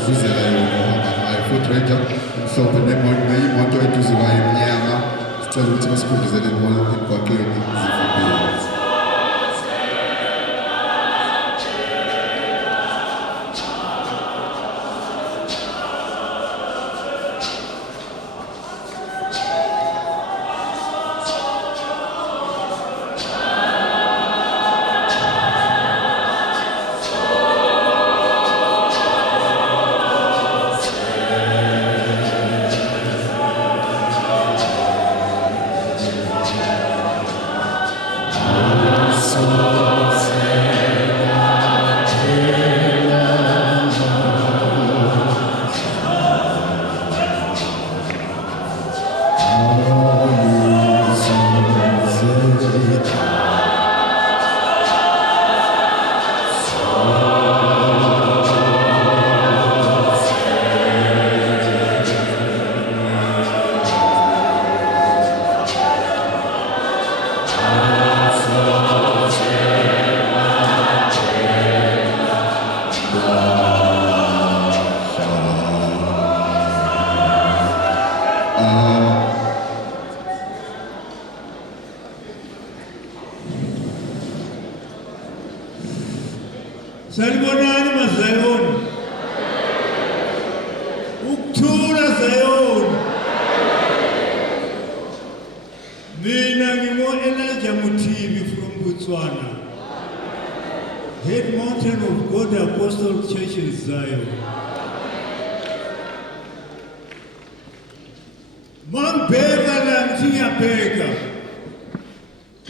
sizuzela yona ngayo Ford Ranger mhlophe nemoto eduzilayo emnyama sicela ukuthi basikhumbuzele emgwaqeni zivimbile. Salibonani mazayoni. Ukuthula zayoni. Mina ngimo-Elijah Muthibi from Botswana. Head Mountain of God Apostle Church in Zion. Mangibheka la ngithi ngiyabheka.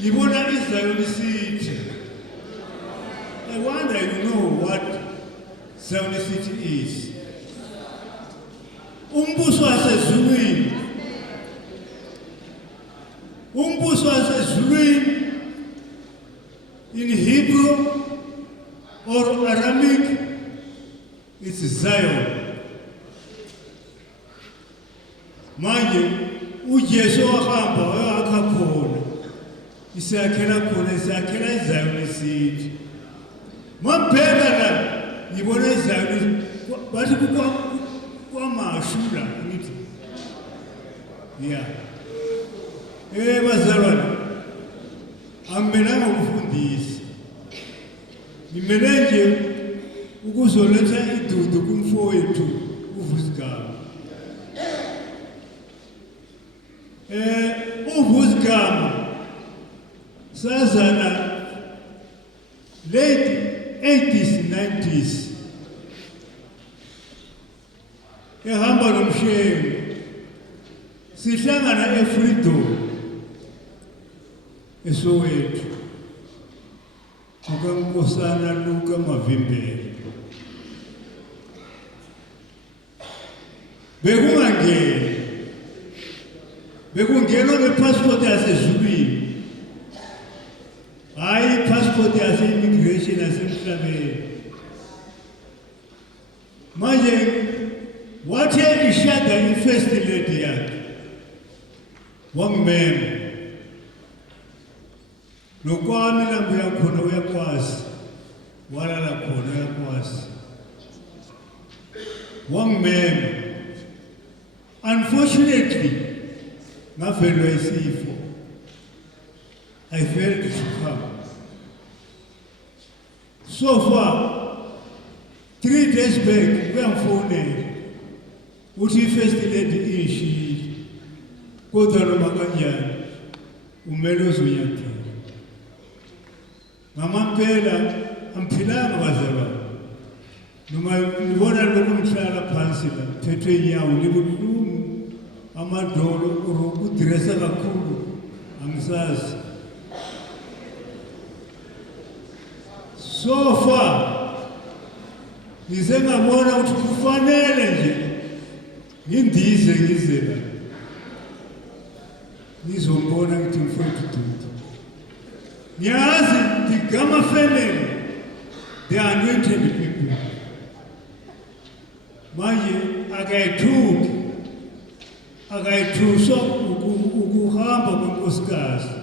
Ngibona iZion City. I wonder you know what Zion City is. Umbuso wasezulwini. Umbuso wasezulwini in Hebrew or Aramaic it's Zion. Manje uJesu wahamba wayakha khona. Isakhela khona isakhela iZion City. Mabheka la ngibona iZion bathi kwamashula ngithi yeah bazalwane ambenanga ukufundisa ngimele nje ukuzoletha idudu kumfowethu uVusigama uVusigama sazana late 80s 90s ehamba nomshengu sihlangana eFreedom eSoweto ukaNkosana Luka Mavimbele bekungena ngepassport yasezulwini hayi passport yase-immigration yasemhlabeni. Manje wathe ishada i-first lady yakhe wangimema nokwami lambu yakhona uyakwazi walala khona uyakwazi wangimema. Unfortunately ngavelwa isifo. I failed to come. So far, 3 days back, we are phoning. Uthi first lady ishiyile. Kodwa noma kanjani umele uzonyathela. Ngamampela amphilanga bazalwane. Noma ngibona lokho ngihlala phansi la phethwe inyawo libuhlungu amadolo ukudressa kakhulu angisazi. So far, ngize ngabona ukuthi kufanele nje ngindize ngize la. Ngizombona ngithi mfowethu Dudu. Ngiyazi the Gama family, they are anointed people. Manje akayithuswa ukuhamba kwenkosikazi.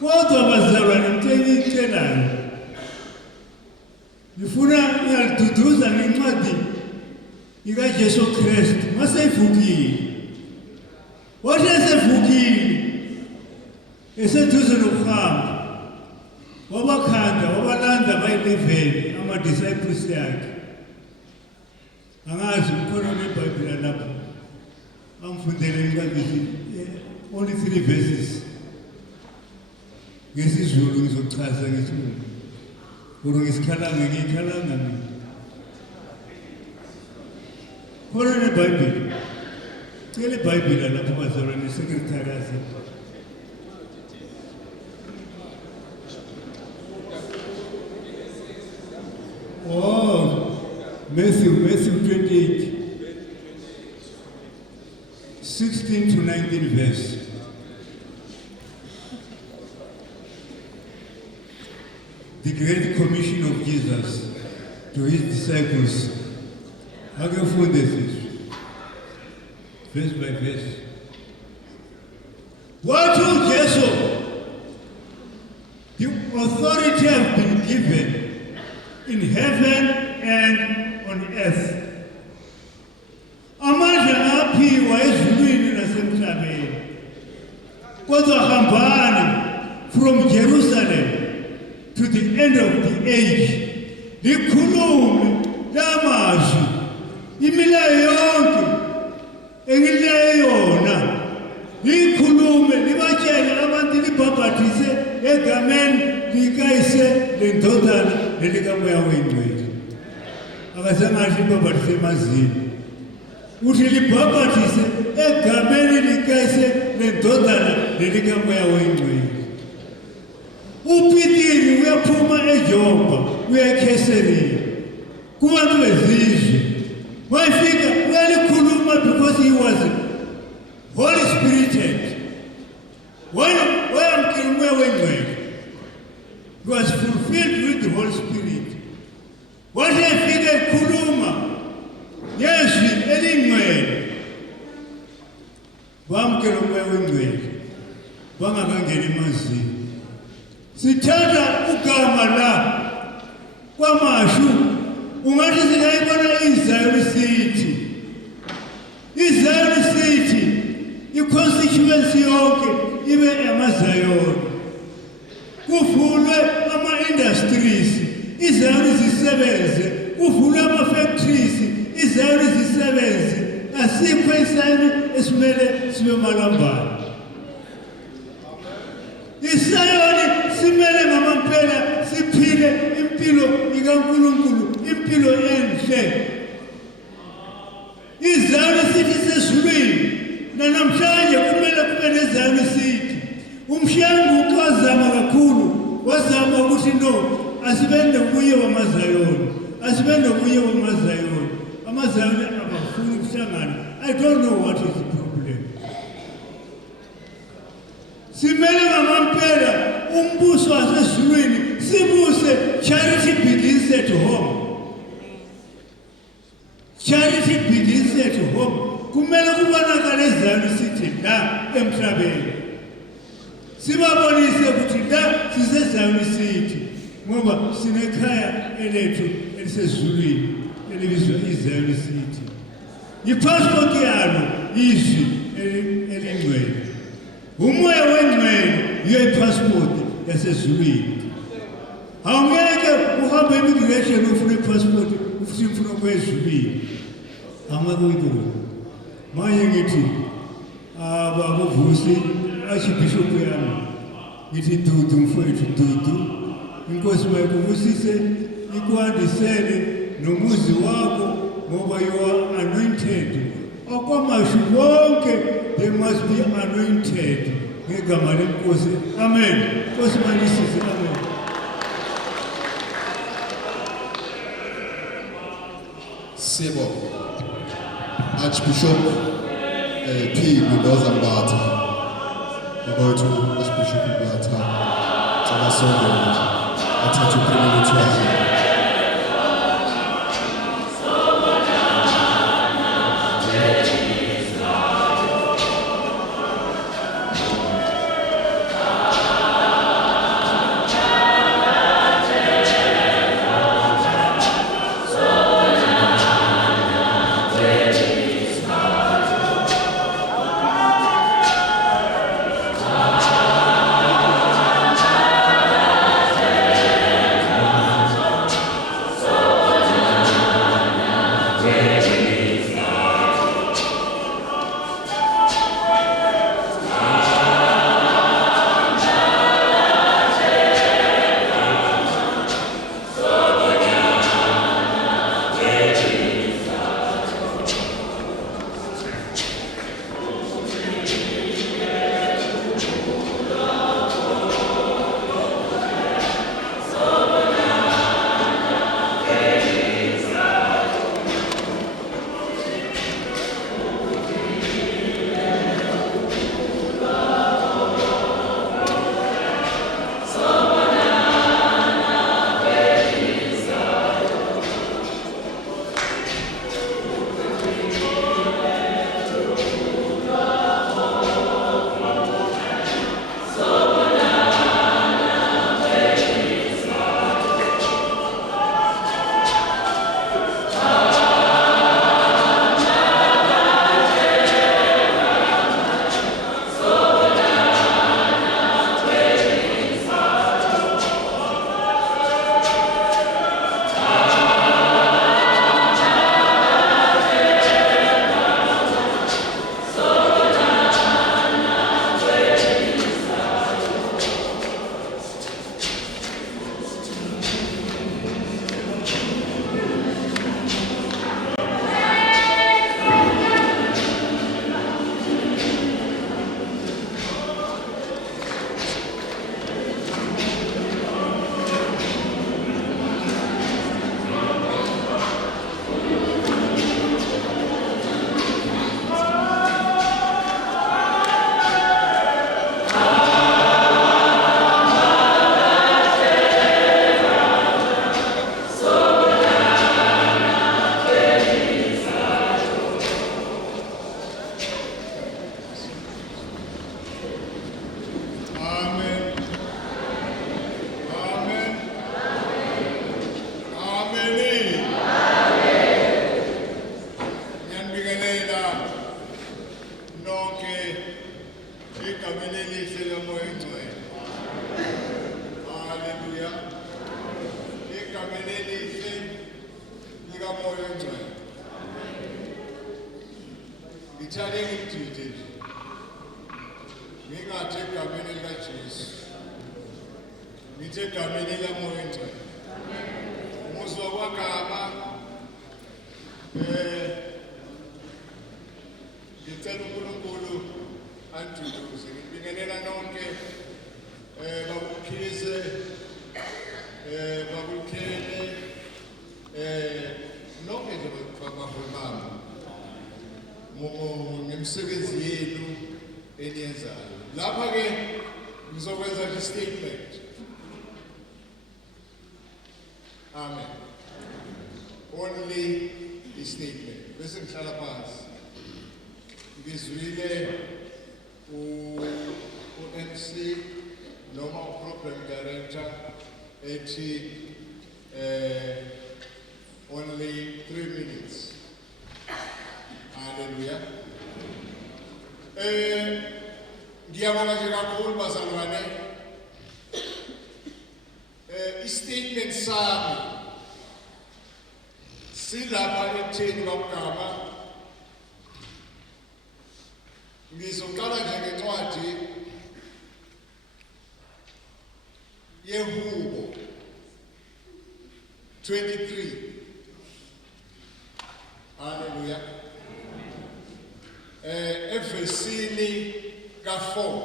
Kodwa bazalwane ngitshelayo ngifuna ngiyaliduduza ngencwadi ikaJesu Kristu maseyivukile. Wathi esevukile eseduze nokuhamba wabakhanda wabalanda bayi-11 ama-disciples yakhe. Angazi ukhona neBhayibheli lapho bamfundele ngikangithi only 3 verses ngesizulu ngizochaza ngesilungu kodwa ngesikhalanga ngiyikhalanga mina. Khona neBhayibheli cela iBhayibheli lapho bazalwane secretary yase. Oh, Matthew 28, 16 to 19 verse. The Great Commission of Jesus to his disciples. How can you find this? Verse by verse. What to Jesus? The authority has been given in heaven and on earth. Amandla aphiwa ezulwini nasemhlabeni. Kodwa hambani from Jerusalem to the end of the age. Likhulume lamazwi imilayo yonke engililaye yona. Likhulume libatshele abantu libhabhathise egameni likayise lendodana nelikamoya wengcwele. Akasengathi libhabhathise emazini. Uthi libhabhathise egameni likayise lendodana nelikamoya wengcwele. uPitiri uyaphuma eJopa uya eKesariya kubantu bezizwe. Wayefika uyalikhuluma because he was Holy Spirited. Wayamkela umoya wengcwele. He was fulfilled with the Holy Spirit. Wathi efika ekhuluma yezwi elingcwele bamkela umoya wengcwele bangakangeni emazini. Sithanda ugama la kwamashu ungathi sikayibona iZion City. iZion City i-constituency yonke ibe amaZion. Kuvulwe ama-industries iZion zisebenze, kuvulwe ama-factories iZion zisebenze. Asikho isayini esimele sibe malambane. iSayoni simele ngamampela siphile impilo ikaNkulunkulu, impilo enhle. iZion City sezulwini namhlanje kumele kube neZion City. Umshengu wazama kakhulu, wazama ukuthi no asibende kuye wamaZion, asibende kuye wamaZion. AmaZion abafuni ukuhlangana. I don't know what is the problem. Simele ngamampela umbuso wasezulwini sibuse. Charity begins at home. Charity begins at home. Kumele kubonakale iZion City la emhlabeni. Sibabonise ukuthi la siseZion City ngoba sinekhaya elethu elisezulwini elibizwa iZion City. Ipassport yalo izwi elingcwele. Umoya wengcwele uyipassport yasezulwini. Awungeke uhambe immigration ufune passport ufuna imfuno kwezulwini. Amakuyiko. Manje ngithi abavusi archbishop yami ngithi Dudu mfowethu Dudu, inkosi bayikuvusise ikwandisele nomuzi wakho ngoba you are anointed. Okwamashu wonke they must be anointed ngegama lenkosi. Amen. Nkosi manisise. Amen. Sebo Archbishop P. Mendoza Mbata. We're going to Archbishop Mbata. Tamasongo. Atatu Priminutwa. kamoya ongcwele. Ngithande ngidide nje. Ngingathi egameni likaJesu. Ngithi egameni likamoya ongcwele. Umuzwa kwagama ngicela uNkulunkulu anduduze. Ngibingelela nonke babukhise babukhele nonke nje babahwebami ngemisebenzi yenu eniyenzayo. Lapha ke ngizokwenza i-statement. Amen. Only a statement. Bese ngihlala phansi. Ngizwile u-MC noma u-program director ethi only 3 minutes. Hallelujah. Ngiyabonga nje kakhulu bazalwane. I-statement sami silapha ekutheni kwagama. Ngizoqala nje ngencwadi yeHubo 23. Hallelujah. Evesini ka4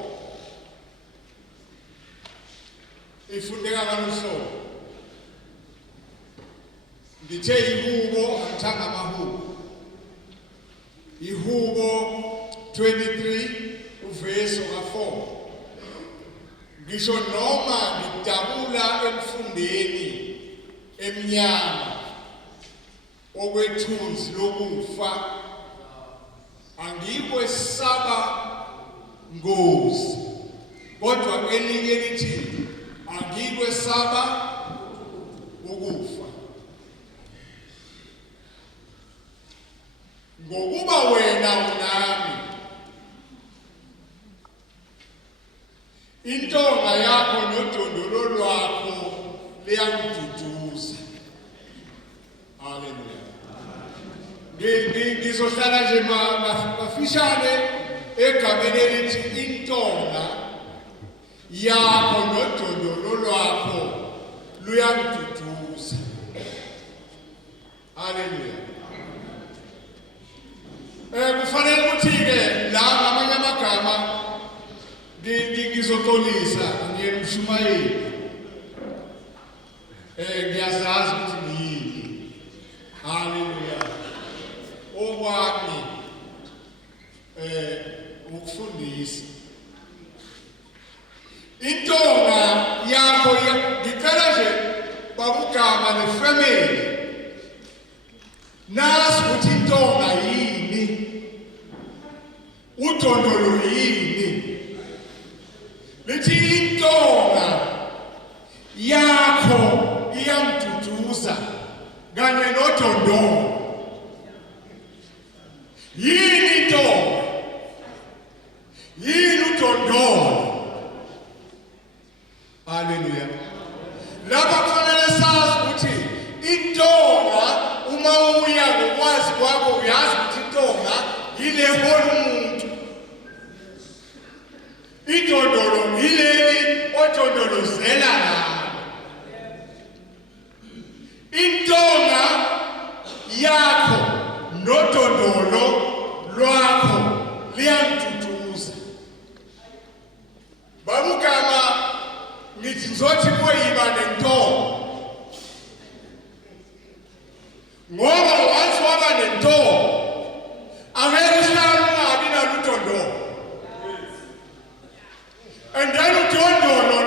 ifundeka kaluhlobo. Ngithe iHubo angithanga amaHubo. iHubo 23 uverse ka4. Ngisho noma ngidabula emfundeni emnyama okwethunzi lokufa angikwesaba ngozi, kodwa elinye lithi angikwesaba ukufa, ngokuba wena unami, intonga yakho nodondolo lwakho liyangiduduza. Hallelujah. Ngizohlala nje mafishane egameni elithi intonga yakho nodondolo lwakho luyangiduduza. Hallelujah. Kufanele ukuthi-ke la ngamanye amagama ngizoxolisa ngiyemshumayeli. Ngiyazazi ukuthi ngiyini. Hallelujah. Okwami ukufundisa. Intonga yakho ngicela nje babugama nefamily. Nasi ukuthi intonga yini? Udondolo yini? Lithi intonga yakho iyamduduza kanye nodondolo. Yini intonga? Yini udondolo? Hallelujah. Lapha kufanele sazi ukuthi intonga uma uya ngokwazi kwakho uyazi ukuthi intonga yile whole umuntu. Idondolo yileli odondolozela nayo. Intonga yakho nodondolo lwakho liyangiduduza. Babugama ngithi ngizothi kuyiba nentonga. Ngoba once waba nentonga angeke uhlale ungabi naludondolo. And then udondolo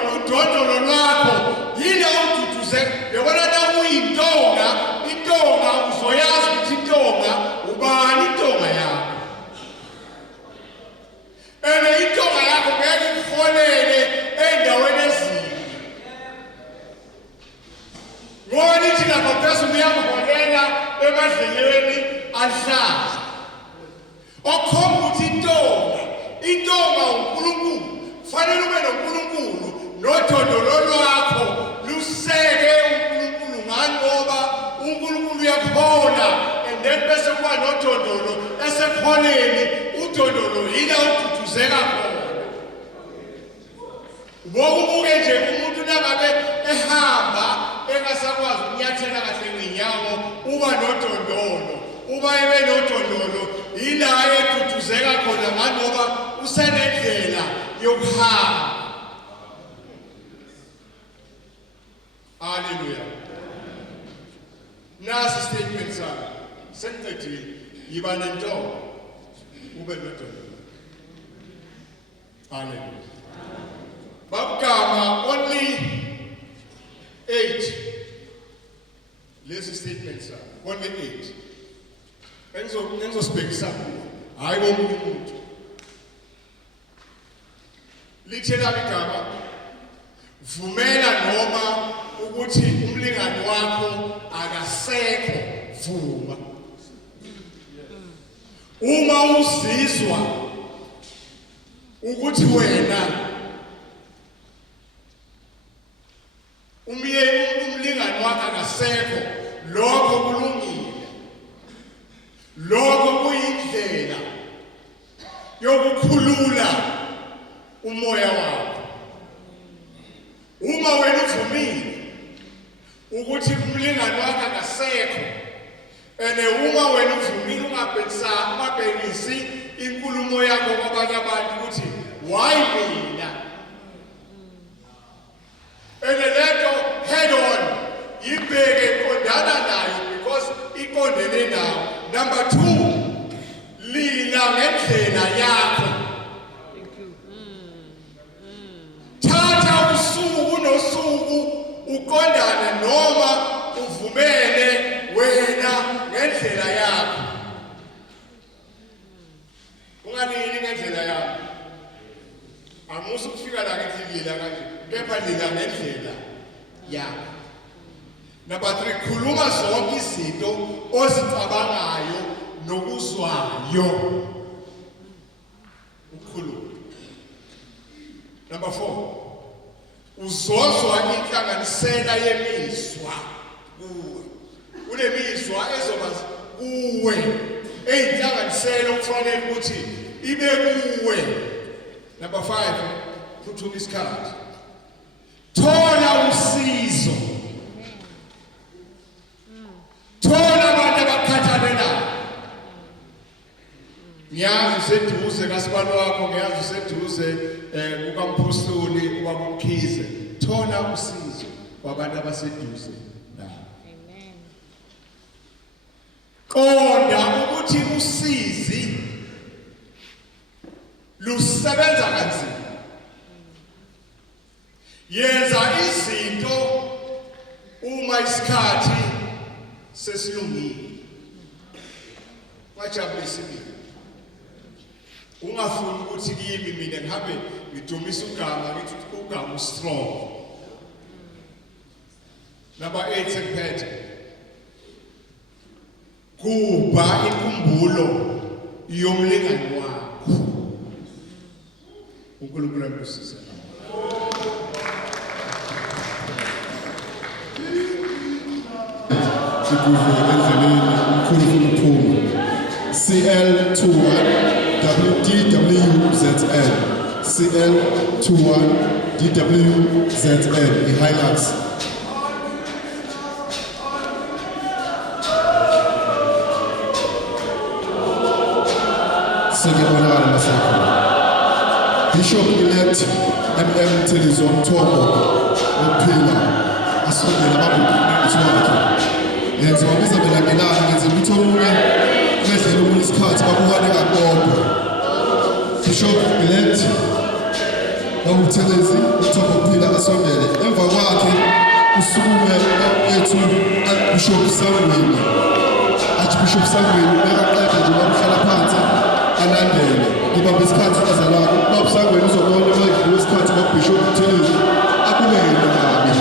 lwakho yile ududuze. Yabona na uyintonga, intonga uzoyazi ukuthi intonga ubani intonga yakho. Intonga yakho ngeke ifonele endaweni ezini. Ngoba nithi lapha phezulu uyamholela emadlelweni ahlaza. Okhomba ukuthi intonga uNkulunkulu. Fanele ube noNkulunkulu nodondolo lwakho luseke uNkulunkulu ngani ngoba uNkulunkulu uyakhona uba nodondolo esekhoneni udondolo yila ududuzeka khona. Bokubuke nje umuntu nangabe ehamba engasakwazi ukunyathela kahle ngenyawo uba nodondolo. Uba ebe nodondolo yila eduduzeka khona ngoba usenendlela yokuhamba. Hallelujah. Nasi statement sami. Sengiqedile yiba nentombi ube nodondolo. Hallelujah. Babugama only 8. Lesi statement sami. Only 8. Engizosibhekisa kuwo. Hayi bonke umuntu. Lithela igama vumela noma ukuthi umlingani wakho akasekho vuma. Uma uzizwa ukuthi wena umlingani wakho akasekho, lokho kulungile. Lokho kuyindlela yokukhulula umoya wakho. Uma wena uvumile ukuthi umlingani wakho akasekho, uma wena uvumile ungabhekisi inkulumo yakho kwabanye abantu ukuthi why mina, lento head on ibheke qondana nayo because iqondene nayo. Number 2, lila ngendlela yakho. Thatha usuku nosuku uqondane noma uvumele wena ngendlela yakho. Unganini ngendlela yakho. Amusu kufika la ngendlela kanje. Kepha lila ngendlela yakho. Number 3, khuluma zonke izinto ozicabangayo nokuzwayo. Ukhuluma. Number 4, uzozwa inhlanganisela yemizwa kuwe. Kunemizwa ezoba kuwe eyinhlanganisela okufanele ukuthi ibe kuwe. Number 5, phuthuma isikhathi. Thola usizo. Thola abantu abakhathalelayo. Ngiyazi useduze kasibalo wakho, ngiyazi useduze kukaMphostoli ubaba uMkhize. Thola usizo kwabantu abaseduze nawe. Amen. Qonda ukuthi usizi lusebenza kanzima. Yenza izinto uma isikhathi sesilungile. Wajabulisa. Ungafuni ukuthi kimi mina ngihambe ngidumisa ugama ngithi ugama strong. Number 8 sekuphethe. Kuba inkumbulo yomlingani wakho. uNkulunkulu ambusize. CL21 DWZN CL21 DWZN i-Hilux. Sengibonakala masakho. Bishop-elect MM Telizo Mthombo ophila asondela ababukisi wakhe. Yenza wabiza belandelana ngenza ukuthi omunye ngedlela omunye isikhathi babuhane kakodwa. Bishop-elect Mthombo ophila asondele emva kwakhe usukume wethu Bishop Sangweni. Archbishop Sangweni bekaqeda nje babuhlala phansi alandele ibamba isikhathi azalana ubaba Sangweni uzobona mayidlula isikhathi kaBishop Thelezi akubele kabi.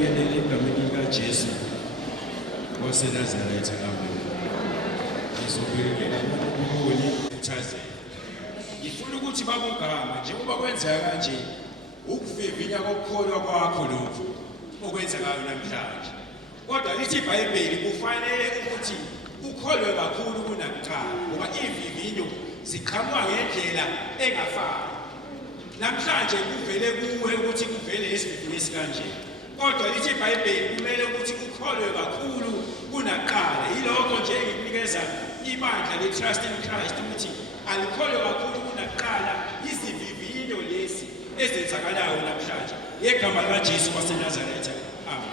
ngibingelele egameni likaJesu waseNazaretha amen. Ngizobingelela uNkulunkulu uthazela. Ngifuna ukuthi babugama njengoba kwenzeka kanje ukuvivinya kokukholwa kwakho lokho okwenzekayo namhlanje. Kodwa lithi iBhayibheli kufanele ukuthi ukholwe kakhulu kunakuqala ngoba ivivinyo ziqhamuka ngendlela engafani. Namhlanje kuvele kuwe ukuthi kuvele esivivinyo esikanje. Kodwa lithi iBhayibheli kumele ukuthi ukholwe kakhulu kunakuqala. Yilokho nje engikunikeza ibandla le-Trust in Christ ukuthi alikholwe kakhulu kunakuqala izivivinyo lezi ezenzakalayo namhlanje. Ngegama likaJesu waseNazaretha. Amen.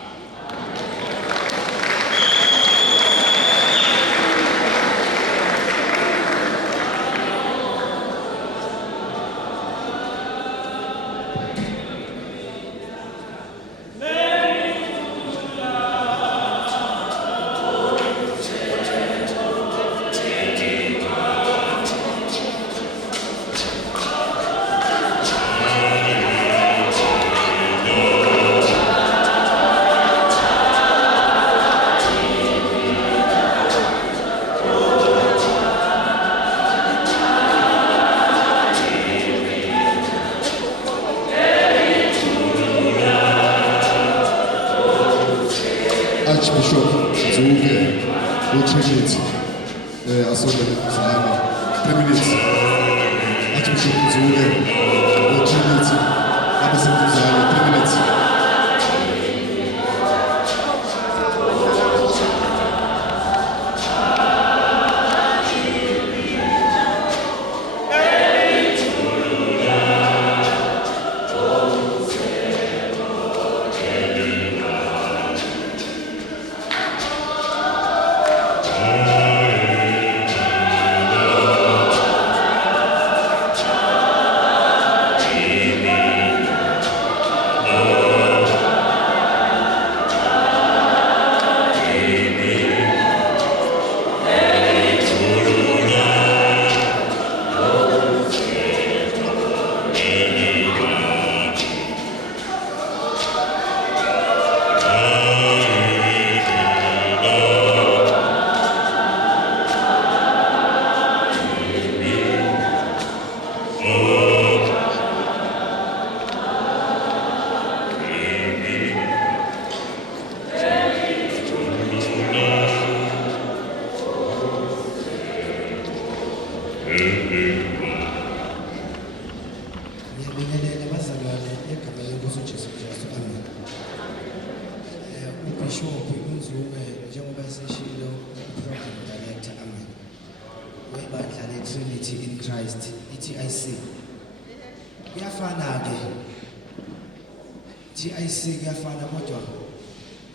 Archbishop Zuge, Trinity, Asole 3 minutes. Archbishop Zuge, Trinity, Abasem 3 minutes. Ngiyabingelela abazalwane egameni lenkosi uJesu Kristu. Amen. uBishop uNzume njengoba eseshilo program director. Amen. Webandla le-Trinity in Christ, TIC. Kuyafana ke. TIC kuyafana kodwa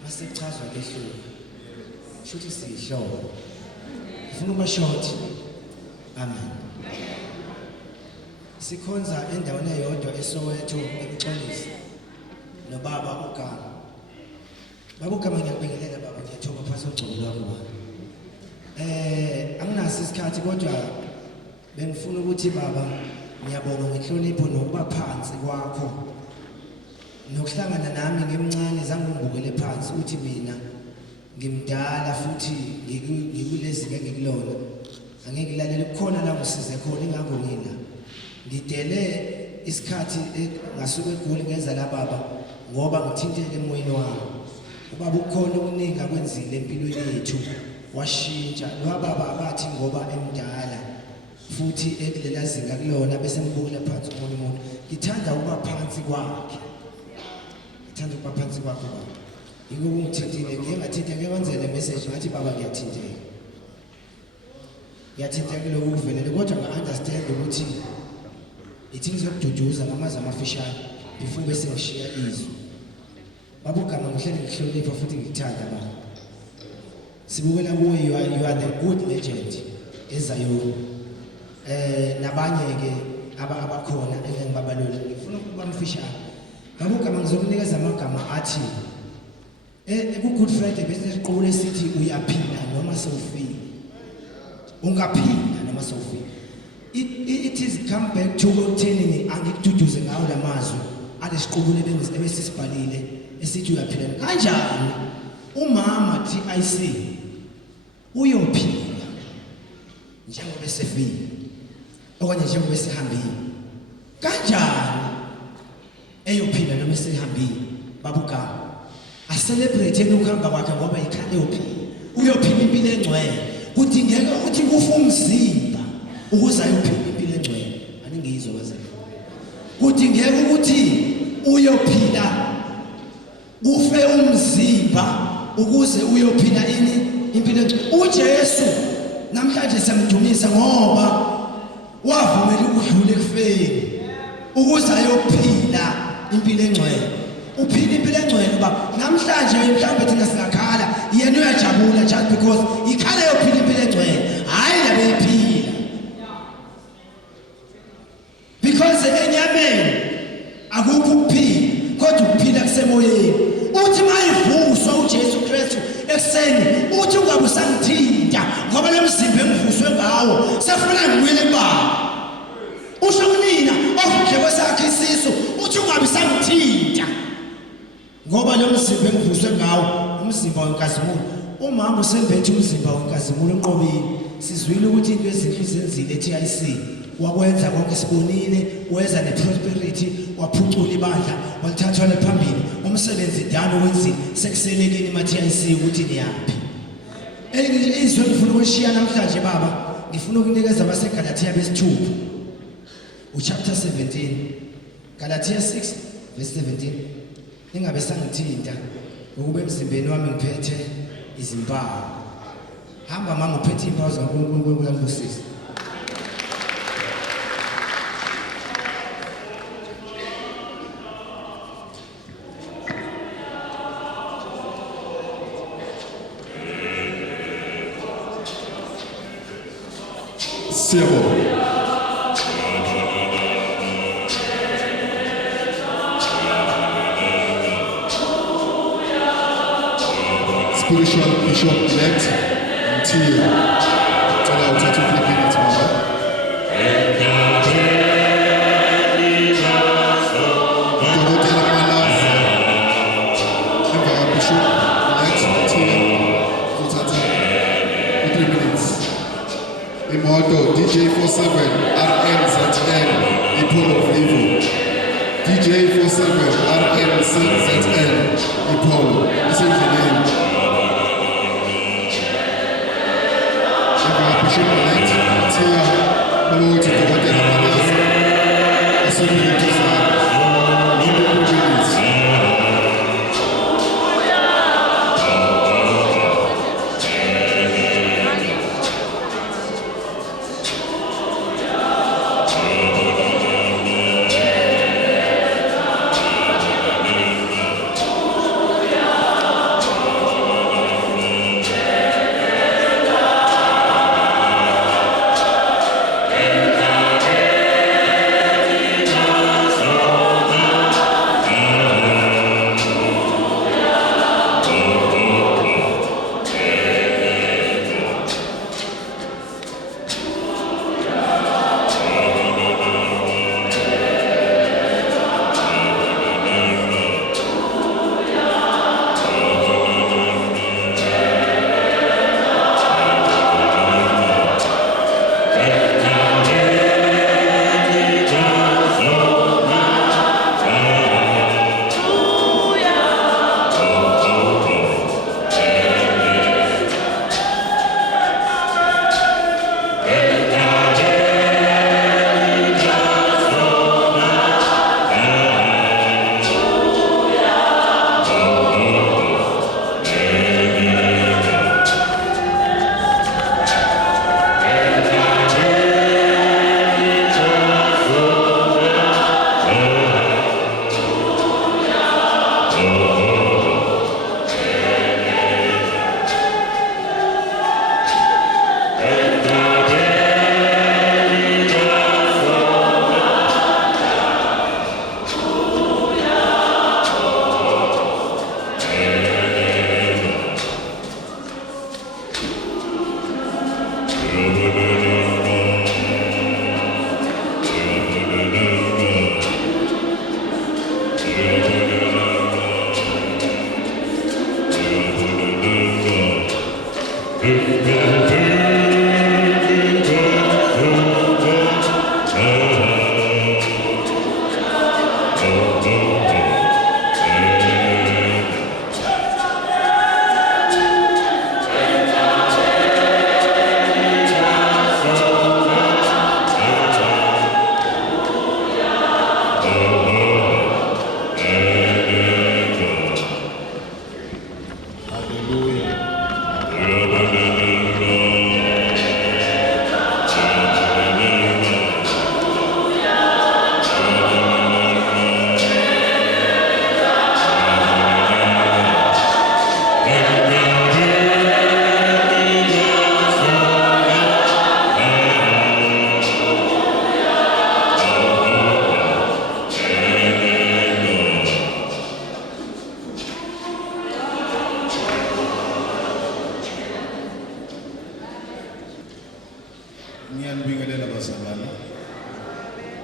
masechazwa lehluka. Shuthi sihlobo. Ufuna ukuba short. Amen. Sikhonza endaweni eyodwa eSoweto eMxolisi nobaba uGama. Baba uGama ngiyakubingelela baba, ngiyathoba phakathi ogcobo lwakho. Anginaso isikhathi kodwa bengifuna ukuthi baba ngiyabonga ngenhlonipho nokuba phansi kwakho. Nokuhlangana nami ngimncane zange ngibukele phansi ukuthi mina ngimdala futhi ngikulezi ke ngikulona. Angeke ngilalele kukhona la ngisize khona ingakho ngina. Ngidele isikhathi ngasuke eGoli ngenza la baba ngoba ngithinteke emoyeni wami. Ubaba ukhona okuningi akwenzile empilweni yethu washintsha. Lo baba abathi ngoba emdala futhi ekulela zinga kulona bese ngibukela phansi umuntu umuntu. Ngithanda ukuba phansi kwakhe. Ngithanda ukuba phansi kwakhe baba. Yiko ungithintile ngingathinte ngikwenzele message ngathi baba ngiyathinteka. Ngiyathinteka lokho kuvelele kodwa nga-understand ukuthi ithi ngizokududuza ngamazwi amafishane before bese ngishiya izwi. Baba uGama ngihlele ngihlonipha futhi ngikuthanda baba. Sibukela kuwe you are the good legend eZayoni. Nabanye ke abakhona engibabalule ngifuna ukuba mfishane. Baba uGama ngizokunikeza amagama athi ku-Good Friday bese siqobo lesithi uyaphila noma sewufile. Ungaphila noma sewufile. It is come back to obtaining angikududuze ngawo lamazwi alesiqubule ebesisibhalile esithi uyaphila kanjani umama TIC uyophila njengoba esefile okanye njengoba esehambile kanjani eyophila noma esehambile babugama acelebrate ukuhamba kwakhe ngoba ikhale uyophila impilo engcwele kudingeka ukuthi kufa umzimba ukuze ayophila impilo engcwele aningizwa baze kudingeka ukuthi uyophila kufe umzimba ukuze uyophila ini impilo uJesu namhlanje siyamdumisa ngoba wavumela ukudlula ekufeni ukuze ayophila impilo engcwele uphila impilo engcwele ngoba namhlanje mhlawumbe thina singakhala yena uyajabula just because ikhala yophila impilo engcwele hayi labe iphila because enyameni akukho ukuphila kodwa ukuphila kusemoyeni uthi mayivuswa uJesu Kristu ekseni uthi ungabe usangithinta ngoba lemzimba engivuswe ngawo sefuna ngibuyele kubaba usho kunina ovudle kwesakhe isisu uthi ungabe usangithinta ngoba lemzimba engivuswe ngawo umzimba wenkazimulo umama usembethe umzimba wenkazimulo enqobeni sizwile ukuthi into ezinhle zenzile eTIC wakwenza konke sibonile weza neprosperity waphucula ibandla walithathwa lephambili umsebenzi dano wenzile sekuselekeni eTIC ukuthi niyaphi izwe ngifuna ukushiya namhlanje baba ngifuna ukunikeza abaseGalatia besithupha uchapter 17 Galatia 6 verse 17 ingabe sangithinta ukube emzimbeni wami ngiphethe izimpawu hamba mama uphethe impawu zaNkulunkulu kaNkosisi Siyabonga Spiritual Bishop-elect Mthia cela uthatha uPhilippians baba Udokotela Malaza emva Bishop-elect Mthia uthatha uPhilippians Imoto DJ47 RNZN Ipolo Vivo DJ47 RNZN Ipolo isendleleni Bishop-elect Mthia ukuthi Dokotela Malaza asebenzisa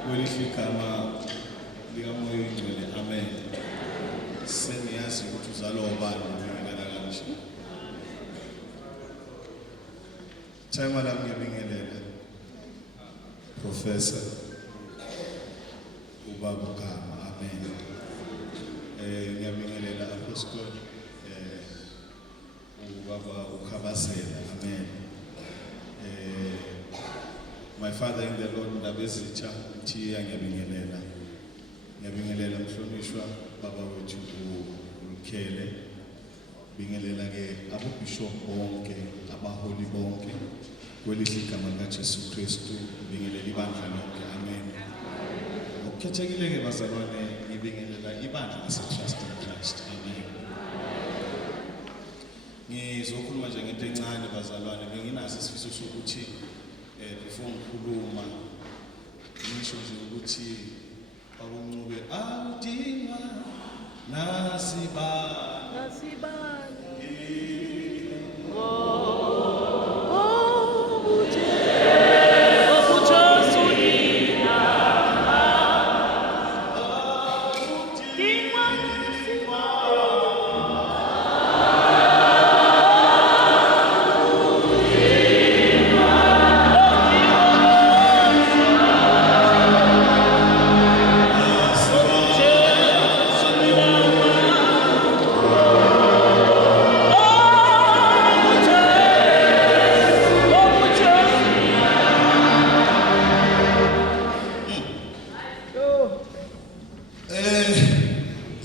kwelihle igama likamoya oyingcwele, amen. Sengiyazi ukuthi uzalwa ubani ngibingelela kanje. Chayima lami ngiyabingelela Professor ubaba uGama, amen. Ngiyabingelela Apostle ubaba uKhabazela, amen. My father in the Lord Ndabezitsha Mthiya, ngiyabingelela. Ngiyabingelela mhlonishwa baba wethu uLukhele. Bingelela ke abobishop bonke, abaholi bonke. Kwelihle igama likaJesu Kristu, bingelela ibandla lonke, amen. Ngokukhethekile ke bazalwane, ngibingelela ibandla laseTrust in Christ, amen. Ngizokhuluma nje ngento encane bazalwane, benginaso isifiso sokuthi before ngikhuluma ngisho nje ukuthi bakuncube awudinga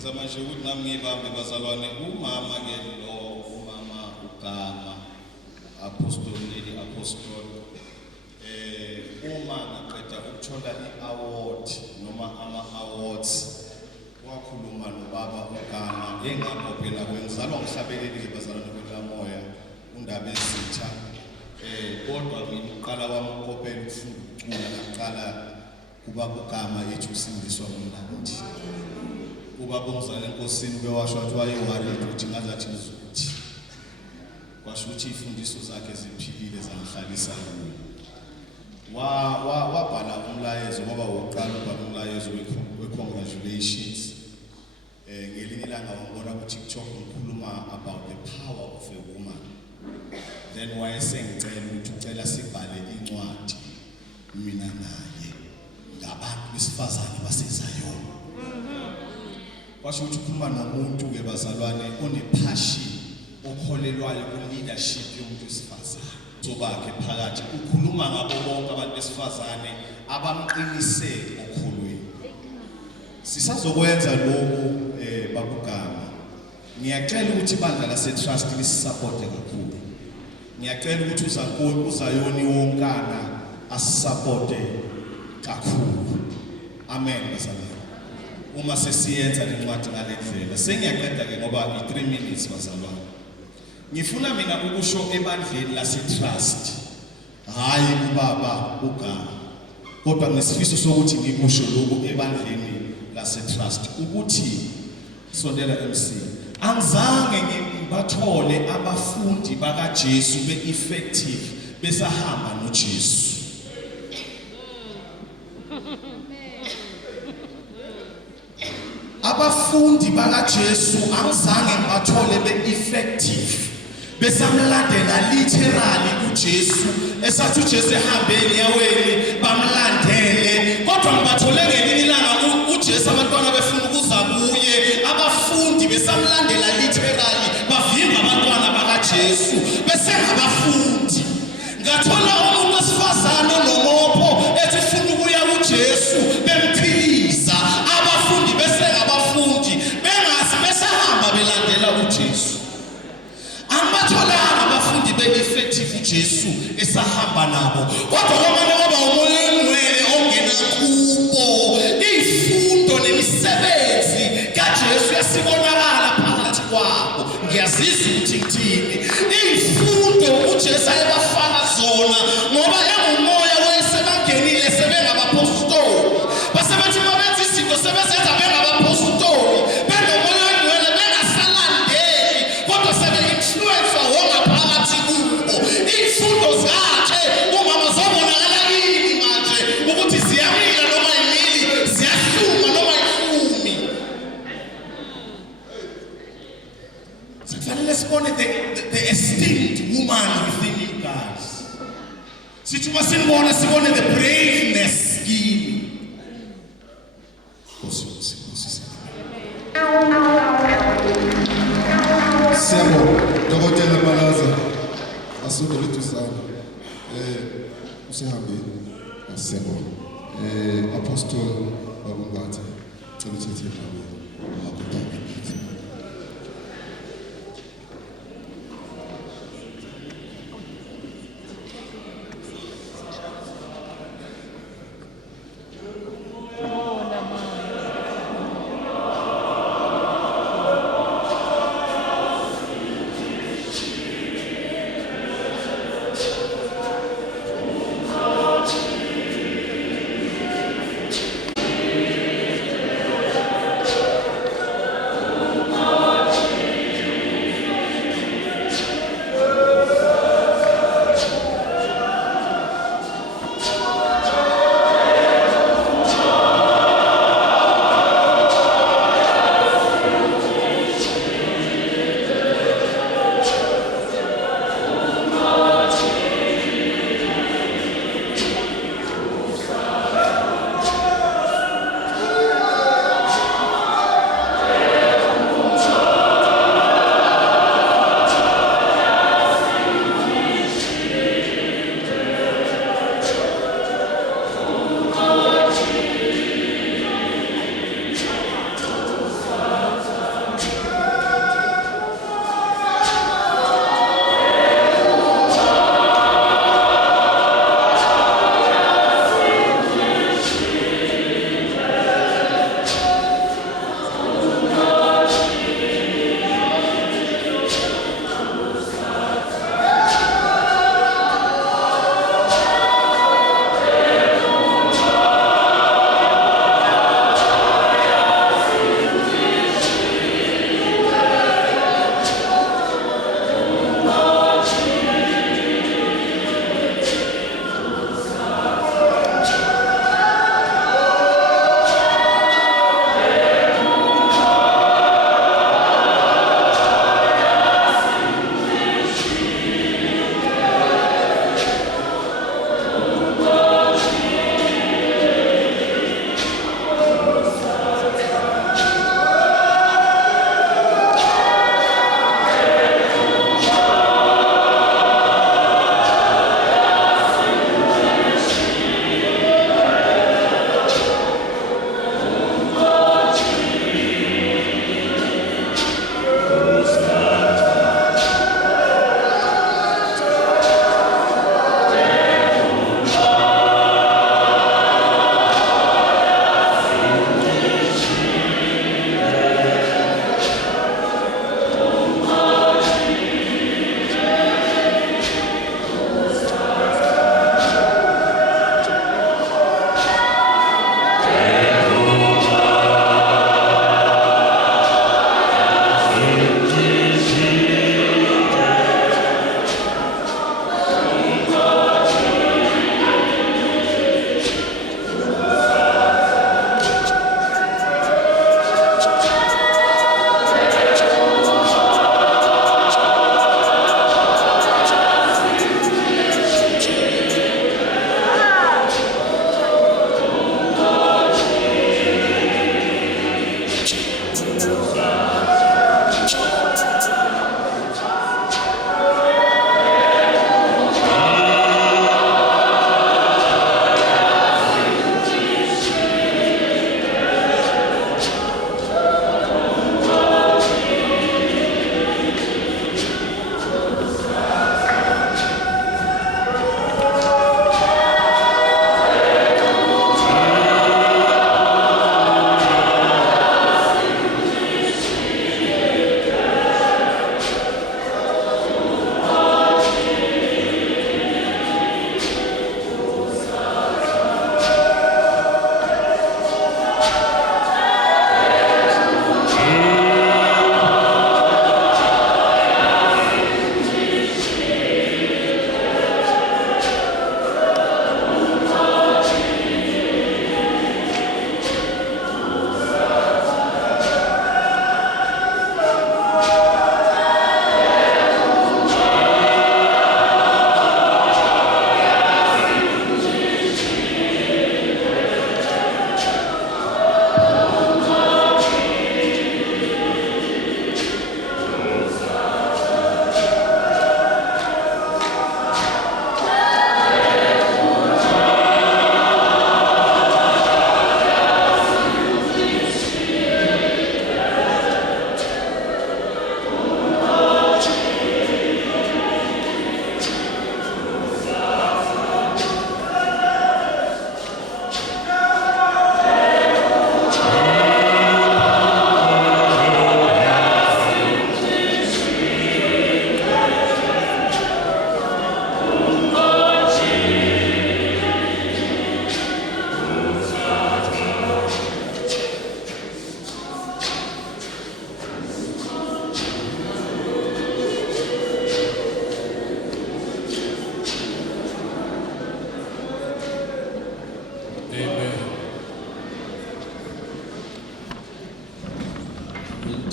zamanje ukuthi nami ngibambe bazalwane umama ke lo umama uGama apostoleli apostol uma ngaqeda ukuthola iaward noma ama-awards wakhuluma nobaba uGama engapho phela kwenzalwa ngihlabeleli ke bazalwane kwelamoya uNdabezitsha kodwa mina uqala kwami ukopela ukufunda ngaqala kuba uGama ethi usindiswa ngumnandi ubaba umzali enkosini bewasho wathi wayewareled ukuthi ngazathi ngizokuthi kwasho ukuthi ifundiso zakhe ziphilile zamhlalisa wabhala umlayezo ngoba wokuqala ubhala umlayezo we-congratulations ngelinye ilanga wabona ukuthi kuthoko ngikhuluma about the power of a woman, then wayesengicela ukuthi ucela sibhale incwadi mina naye ngabantu besifazane baseZayoni. Kwasho ukuthi ukhuluma nomuntu ke bazalwane onepassion okholelwayo ku-leadership yomuntu wesifazane sobakhe phakathi ukhuluma ngabo bonke abantu besifazane abamqinise okholweni. Sisazokwenza lokhu babuGama, ngiyacela ukuthi ibandla laseTrust lisupporte kakhulu. Ngiyacela ukuthi uZayoni wonkana asupporte kakhulu, amen bazalwane. Uma sesiyenza lencwadi ngalendlela sengiyaqeda ke ngoba i3 minutes bazalwane. Ngifuna mina ukusho ebandleni laseTrust, hayi kubaba uGama, kodwa ngesifiso sokuthi ngikusho lokho ebandleni laseTrust ukuthi sondela MC angizange ngibathole abafundi bakaJesu be-effective besahamba noJesu. Abafundi bakaJesu angizange ngibathole be-effective besamlandela literally uJesu esathi uJesu ehambeni yaweni bamlandele, kodwa ngibathole ngelinye ilanga uJesu abantwana befuna ukuza kuye, abafundi besamlandela literally bavimba abantwana bakaJesu besengabafundi. Ngathola umuntu wesifazane onomopho ethi ufuna ukuya kuJesu bemphiliza, abafundi besengabafundi bengazi besahamba belandela uJesu. Angibatholanga abafundi be-effective uJesu esahamba nabo, kodwa kwamanye kwaba umoya oyingcwele ongena kubo. Izifundo nemisebenzi kaJesu yasibonakala phakathi kwabo. Ngiyazizwa ukuthi ngithini izifundo uJesu ayebafaka zona ngoba engumoya wayesebangenile sebengabapostoli, basebethi mabenza izinto sebezenza bengabapostoli, benomoya oyingcwele bengasalandeli, kodwa sebe-influence wongaphakathi kubo. Izifundo zakhe umama zobona umzuzi kusisa. Siyabonga Dr. Malaza asondele eduzane usihambile asiyabonga Apostle Babungathe cela uthethe indaba akudala.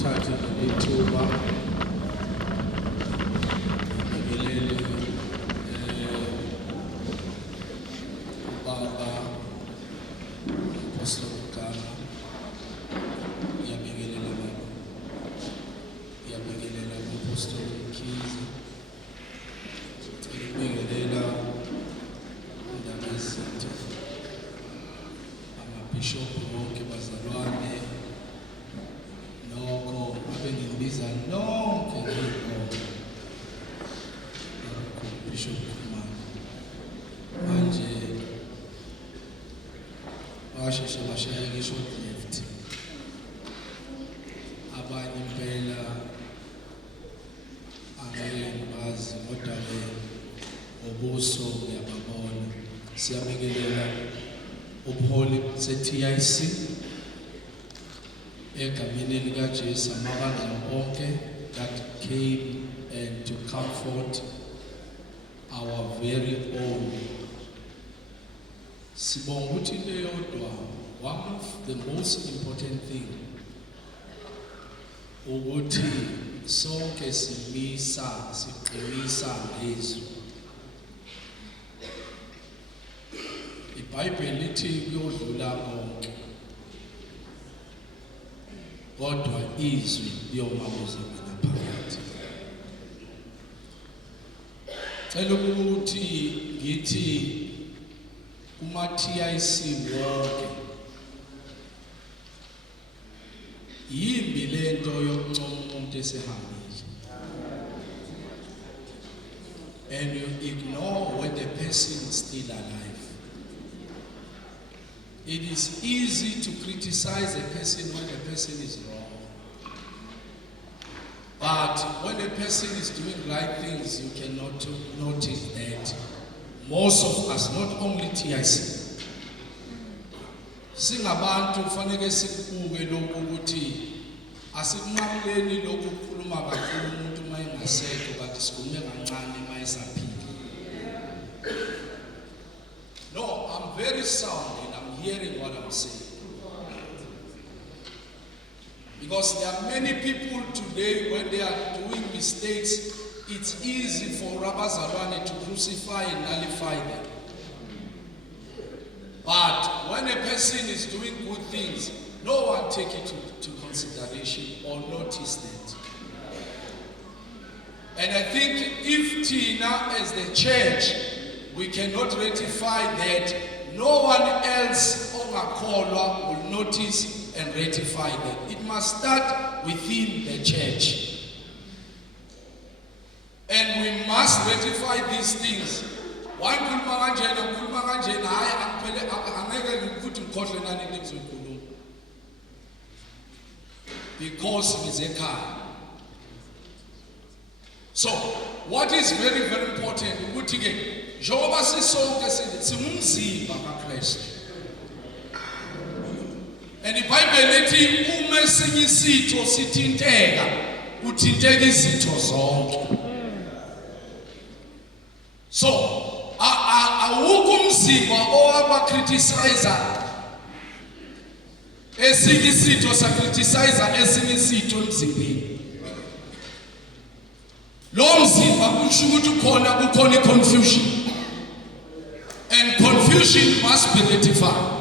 ngithathe ithuba ngibelele ubaba Apostle Gama ngiyabingelela baba ngiyabingelela Apostle Mkhize ngiyabingelela indaba ezinto amabishop bonke bazalwane nokho abengibiza nonke ngibonke Bishop Khumalo manje basheshe bashaya ngisho left abanye impela angeke bazi kodwa ubuso uyababona siyabingelela ubuholi se-TIC egameni likaJesu amabandla onke that came and to comfort our very own. Sibonga ukuthi leyodwa one of the most important thing ukuthi sonke siqinisa ngezwi. iBhayibheli lithi kuyodlula konke kodwa izwi liyomabuza mina phakathi. Cela ukuthi ngithi kuma-TIC wonke yimbi lento yokuncoma umuntu esehambile and you ignore when the person is still alive. It is easy to criticize a person when the person is wrong. But when a person is doing right things, you cannot notice that most of us, not only TIC, singabantu kufanele sikubuke lokhu ukuthi asikunqamuleni lokhu ukukhuluma kakhulu umuntu uma engasekho kanti sikhulume kancane uma esaphila. No, I'm very sound and I'm hearing what I'm saying. Because there are many people today, when they are doing mistakes, it's easy for Rabazalwane to crucify and nullify them. But when a person is doing good things, no one take it to consideration or notice that. And I think if Tina, as the church, we cannot rectify that, no one else on a caller will notice and rectify that. It must start within the church. And we must rectify these things. One kuluma kanjena hayi akuphele angeke ngikuthi ngikhohle nani ngizokhuluma. Because ngizekhaya. So, what is very very important ukuthi ke njengoba sisonke singumzimba kaKristu. And iBhayibheli lithi uma esinye isitho sithinteka uthinteka izitho zonke. So, awukho umzimba owaba-criticizer esinye isitho sa-criticizer esinye isitho emzimbeni. Lo mzimba kusho ukuthi kukhona i-confusion. And confusion must be rectified.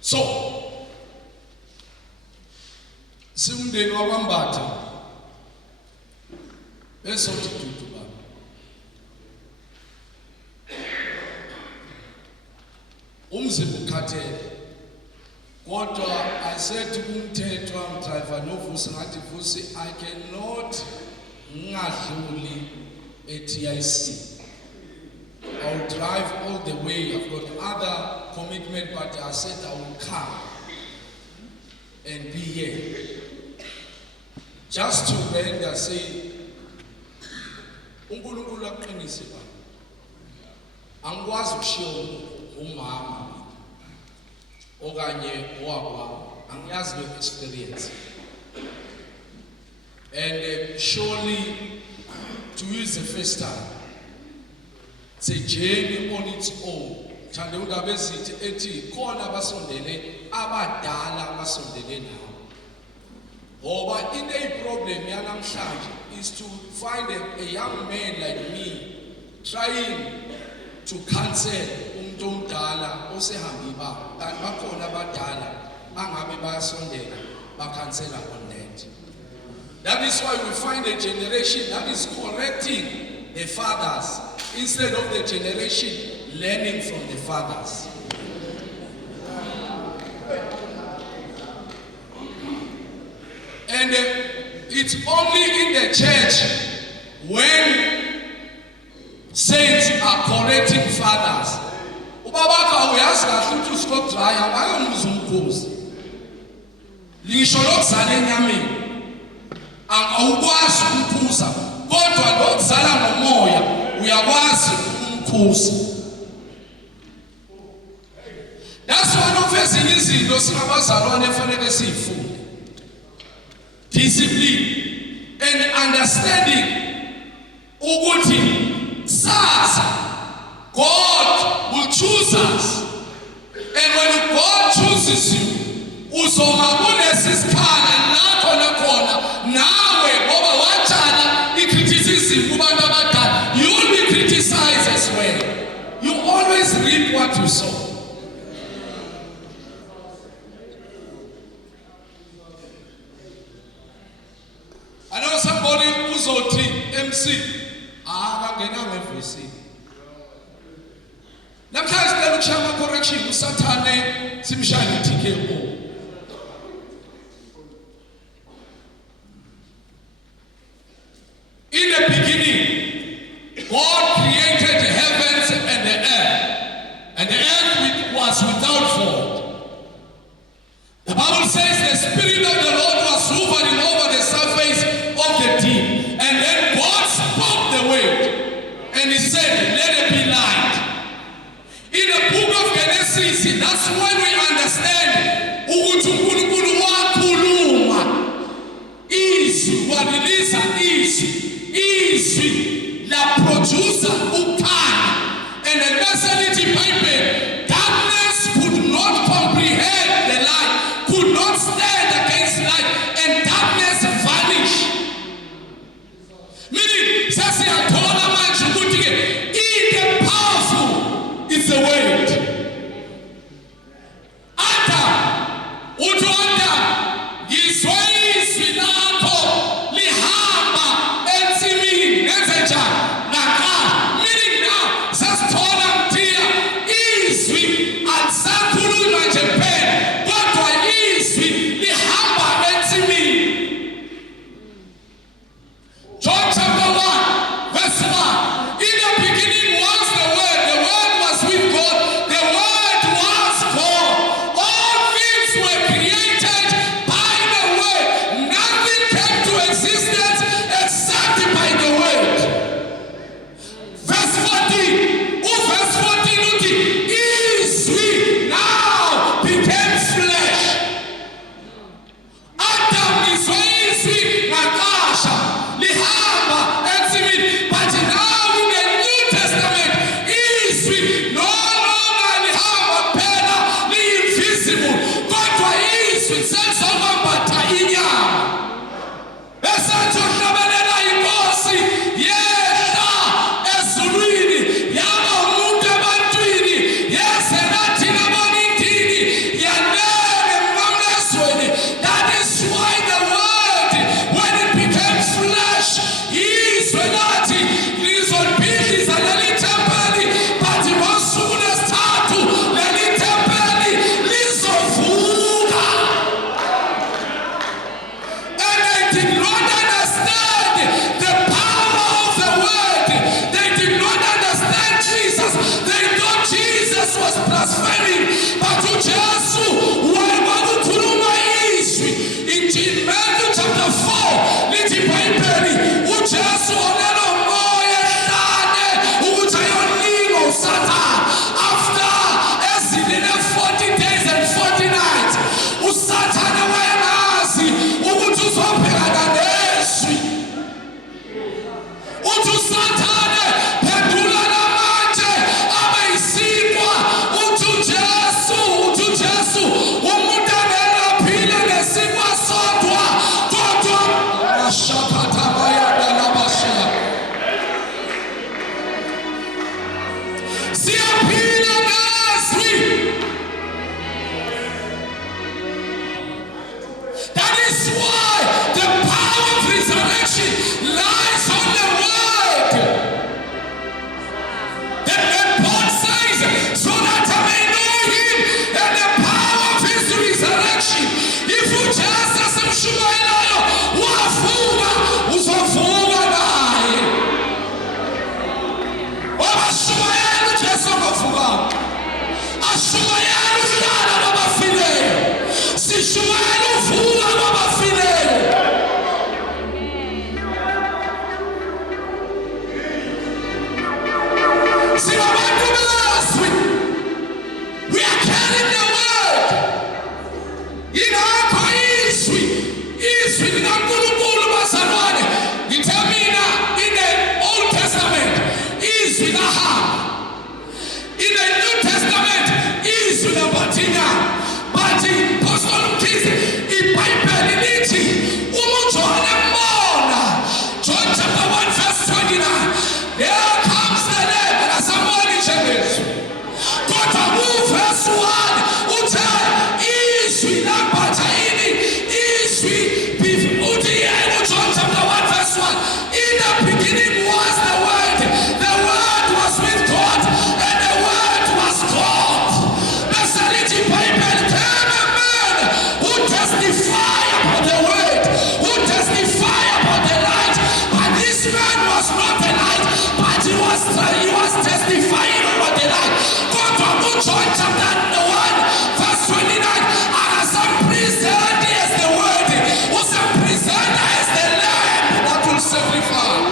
So, simndeni wakwambatha esothi dudu baba. Umzimba ukhathele. Kodwa I said to kumthetho driver novusi ngathi vusi I cannot ngadluli eTIC. I'll drive all the way. I've got other commitment, but I said I will come and be here. Just to render, say, uNkulunkulu aqinise baba. Angikwazi ukushiya umama okanye owakwa. Angiyazi le experience. And surely to use the first time. It's a journey on its own. thande undaba ezithi ethi khona abasondele abadala abasondele nawo. Ngoba into eyiproblem yanamhlanje is to find a young man like me trying to cancel umuntu omdala osehambe ibanga. Kanti bakhona abadala angabe bayasondela bakhansela on that. That is why we find a generation that is correcting the fathers instead of the generation learning from the fathers. And it's only in the church when saints are correcting fathers. Ubabaka uyazi kahle ukuthi uScott Dry awayombuza umkhosi. Lisho lokuzala enyameni awukwazi ukuphuza, kodwa lokuzala ngomoya uyakwazi ukukhuza. That's one of ezinye izinto singabazalwane efanele siyifunde. Discipline and understanding ukuthi sasa God will choose us, and when God chooses you uzoma kunesisikhala lapho nakhona nawe ngoba watshala i-criticism kubantu abadala, you will be criticized as well. You always reap what you sow. I know somebody uzothi MC akangena ngevesi. Namhlanje sicela ukushaya ama-correction usathane simshaya nge-TKO. In the beginning, God created the heavens and the earth was without fault. The Bible says the Spirit of the Lord was hovering over the surface of the deep. And then God spoke the word and He said, let it be light. In the book of Genesis, that's when we understand ukuthi uNkulunkulu wakhuluma. Izwi walilisa izwi la producer ukhanya. And the message in Bible, darkness could not comprehend the light, could not stand against light, and darkness vanished. Meaning, sasiyathola manje ukuthi ke into powerful is the word. Adam, uthi Adam, ngizwe izwi lakho lihamba ensimini nenzenjani nakha. Meaning now, sasithola mthiya izwi Siyashumayela uhlala kwabafileyo. Sishumayela uvuka kwabafileyo. Singabantu bezwi. We are carrying the word. Ingakho izwi likaNkulunkulu bazalwane. Ngithemina in the Old Testament izwi lahamba. In the New Testament izwi labadinga. But Apostle Mkhize iBhayibheli lithi uma uJohn embona John chapter 1 verse 29 there comes the Lamb akasamoni njengesu. Kodwa verse 1 uthe izwi laphatha ini izwi uthi yena John chapter 1 verse 1 in the beginning was the word was with God and the word was God. Bese lithi iBhayibheli came a man who testify about the word, who testify about the light, but this man was not the light, but he was testifying about the light. Kodwa John chapter 1 verse 29 some present as the word, who some present as the lamb that will sacrifice.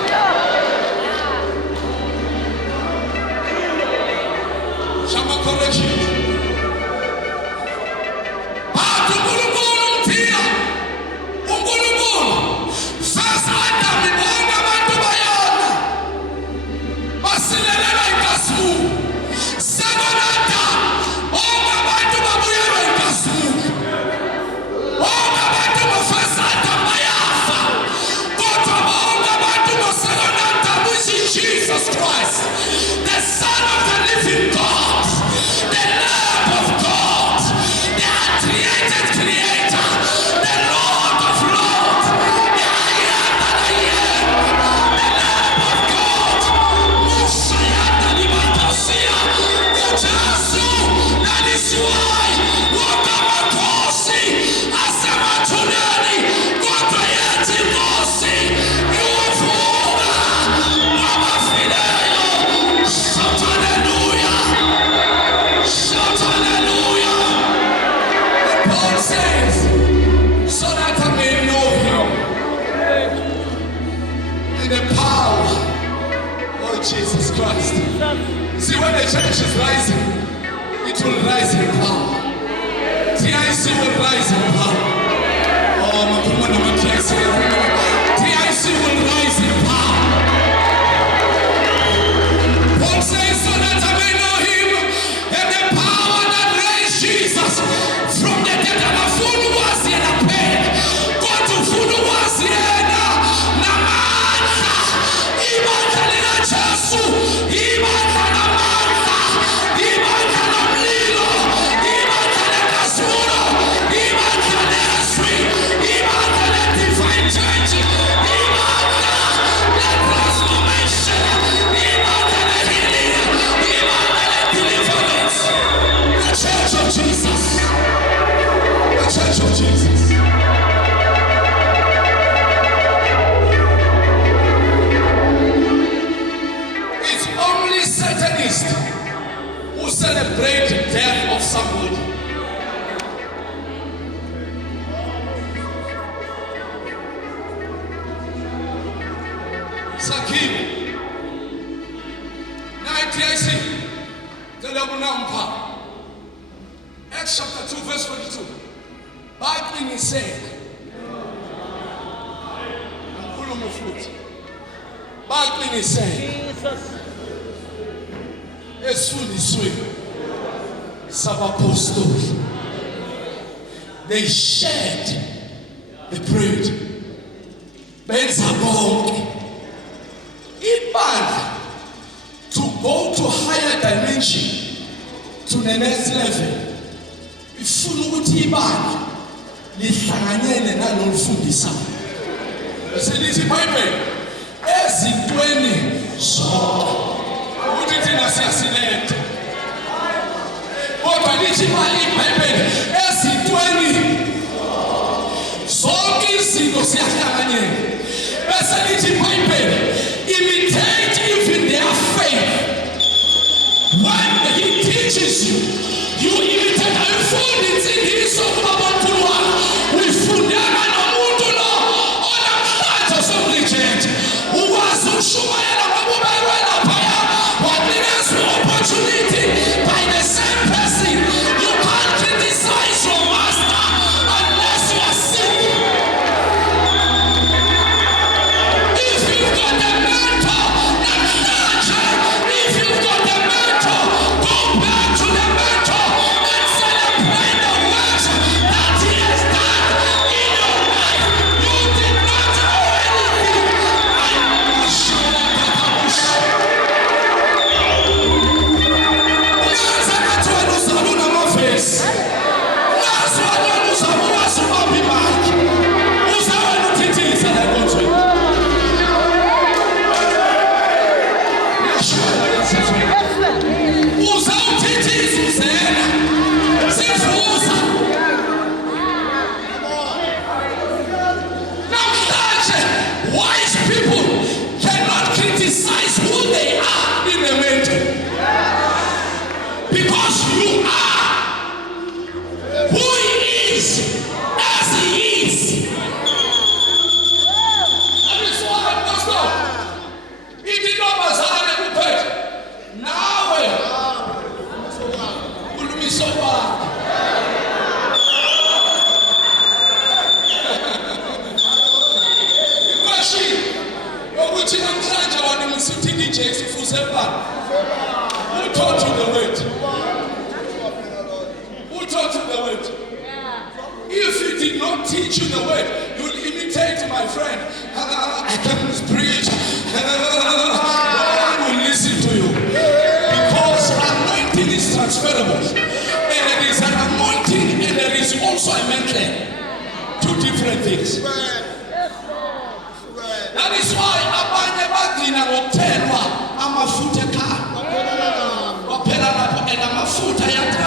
Shama correction. But uNkulunkulu mthina, uNkulunkulu first Adam ibonga abantu bayona. Basilelelwa inkasimuko. Second Adam bonga abantu babuyelwa inkasimuko. Bonga abantu bo-first Adam bayafa. Kodwa bonga abantu bo-second Adam which is Jesus Christ, the Son of the living God, the Lamb of God, the uncreated Creator, the Lord of Lords, the I am that I am, the Lamb of God. Musayanda libatasia, uJesu nalisiwai, wakamakhosi, asemathuneni, kodwa yethi Nkosi, iwuvuka kwabafileyo. Shout hallelujah. Shout hallelujah. Paul says, so that I may know him in the power of Jesus Christ. See, when the church is rising, it will rise in power. TIC will rise in power. Oh, my God, TIC will rise in power. Paul says, so that I may know him and the power that raised Jesus from the dead. And a fool was in a pain. God to fool was in a namanta. Ibakalina Jesu. Ibakala manta. Ibakala mlilo. Ibakala kasuro. Ibakala esri. Ibakala divine church. Ibakala the transformation. Ibakala healing. Ibakala deliverance. The church of Jesus. The church of Jesus. It's only Satanists who celebrate the death of somebody. Sakini. Now TIC. Telebunampa. Acts chapter 2 verse 22. Back in he said. Back in he said. Esfuniswe. Sabapostoli. They shared the bread. Benza bonke. Ibandla to go to higher dimension, to the next level. Ifuna ukuthi ibandla lihlanganyele nalomfundisayo. Selithi iBhayibheli ezintweni zonke. Ukuthi thina siyasiletha. Kodwa lithi iBhayibheli ezintweni zonke izinto siyahlanganyela. Bese lithi iBhayibheli imitate even their faith. When he teaches you, you not the word. If he did not teach you the word, you will imitate my friend. I can preach. No one will listen to you. Because anointing is transferable. And there is an anointing and there is also a mentor. Two different things. That is why abanye bagcina ngokuthelwa amafutha ekhaya. Waphela lapho and amafutha ayadry.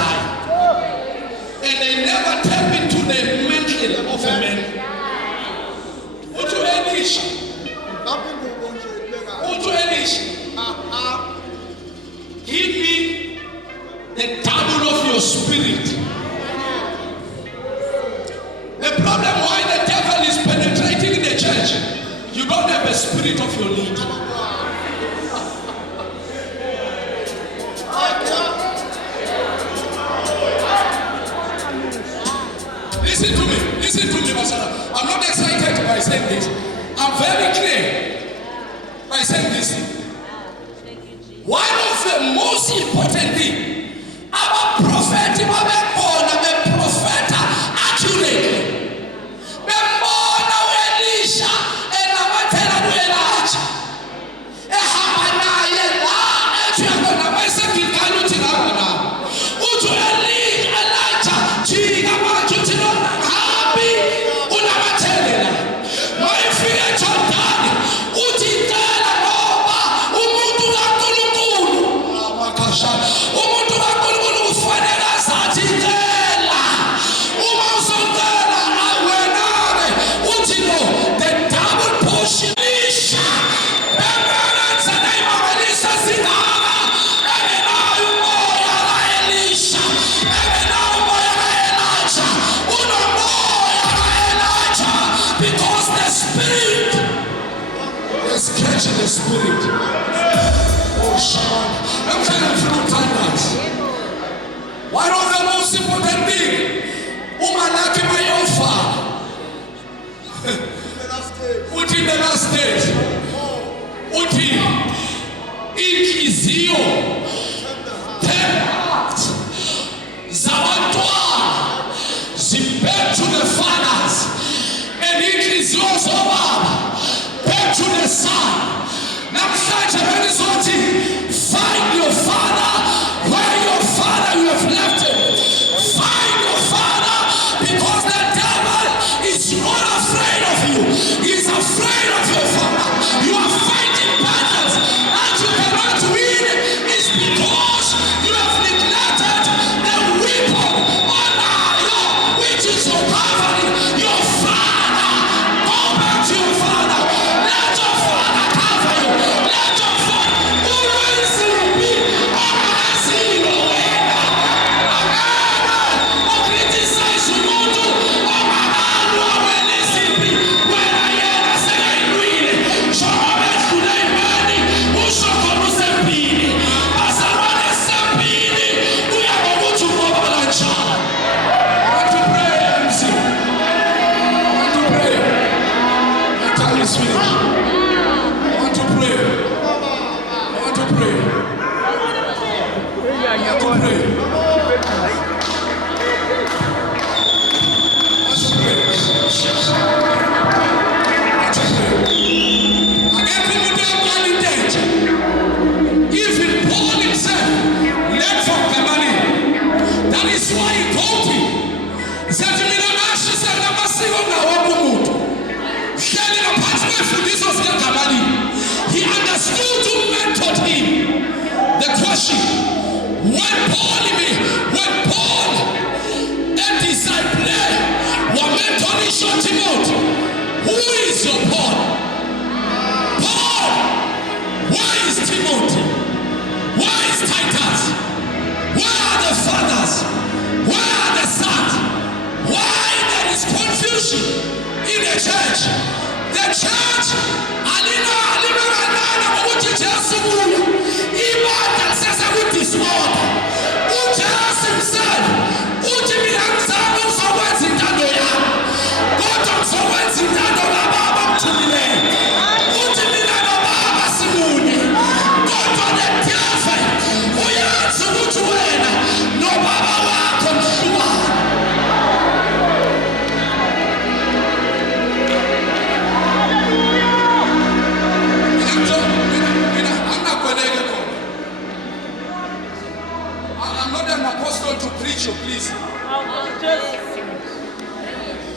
And they never tap into the mental of a man. Uthi Elisha. Give me the double of your spirit. The problem why the devil is penetrating in the church, you don't have a spirit of your lead. Listen to me, Masala. I'm not excited by saying this. I'm very clear by saying this. One of the most important things, our prophet, accurately. Elisha and Amatera Elijah. The spirit. Oh, Shaman. I'm trying to through timelines. One of the most important things, Umanake my offer. Uti the last days. Uti Inkizio. Tempt. Zawantwa. Zibet to the fathers. And Inkizio Zobab. Back to the Son. Now find your father where your father you have left him. Find your father because the devil is not afraid of you. He's afraid of your father. You are fighting battles and you cannot win. It's because you have neglected the weapon on your which is your covering. Your father. Go back to your father. Let your father cover you. Let your father always be He understood who mentored him. The question, when Paul and disciple were mentoring Timothy, who is your Paul? Paul, where is Timothy? Where is Titus? Where are the fathers? Where are the sons? Why there is confusion in the church? The church, Alina, Uti Jasumulu, Iman says I would disorder. Ujas himself, Uti Mianzano, so what's in Tandoya? Got on so what's in Tandoya Baba to me. Uti Milano Baba Simuni, got on the Tiafa, Uyan Sumutuena, no Baba Conshua. Listen.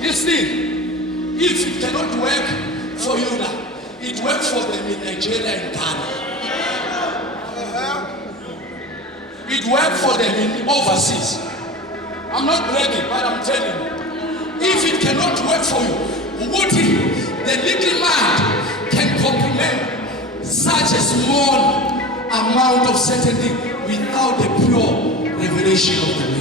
Listen. If it cannot work for you now, it works for them in Nigeria and Ghana. It works for them in overseas. I'm not bragging, but I'm telling you. If it cannot work for you, what if the little mind can comprehend such a small amount of certainty without the pure revelation of the word?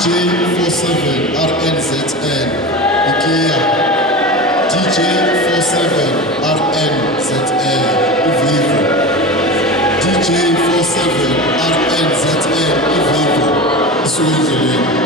DJ47 RNZN Ikea DJ47 RNZN Ivivo DJ47 RNZN Ivivo Iswindleleni.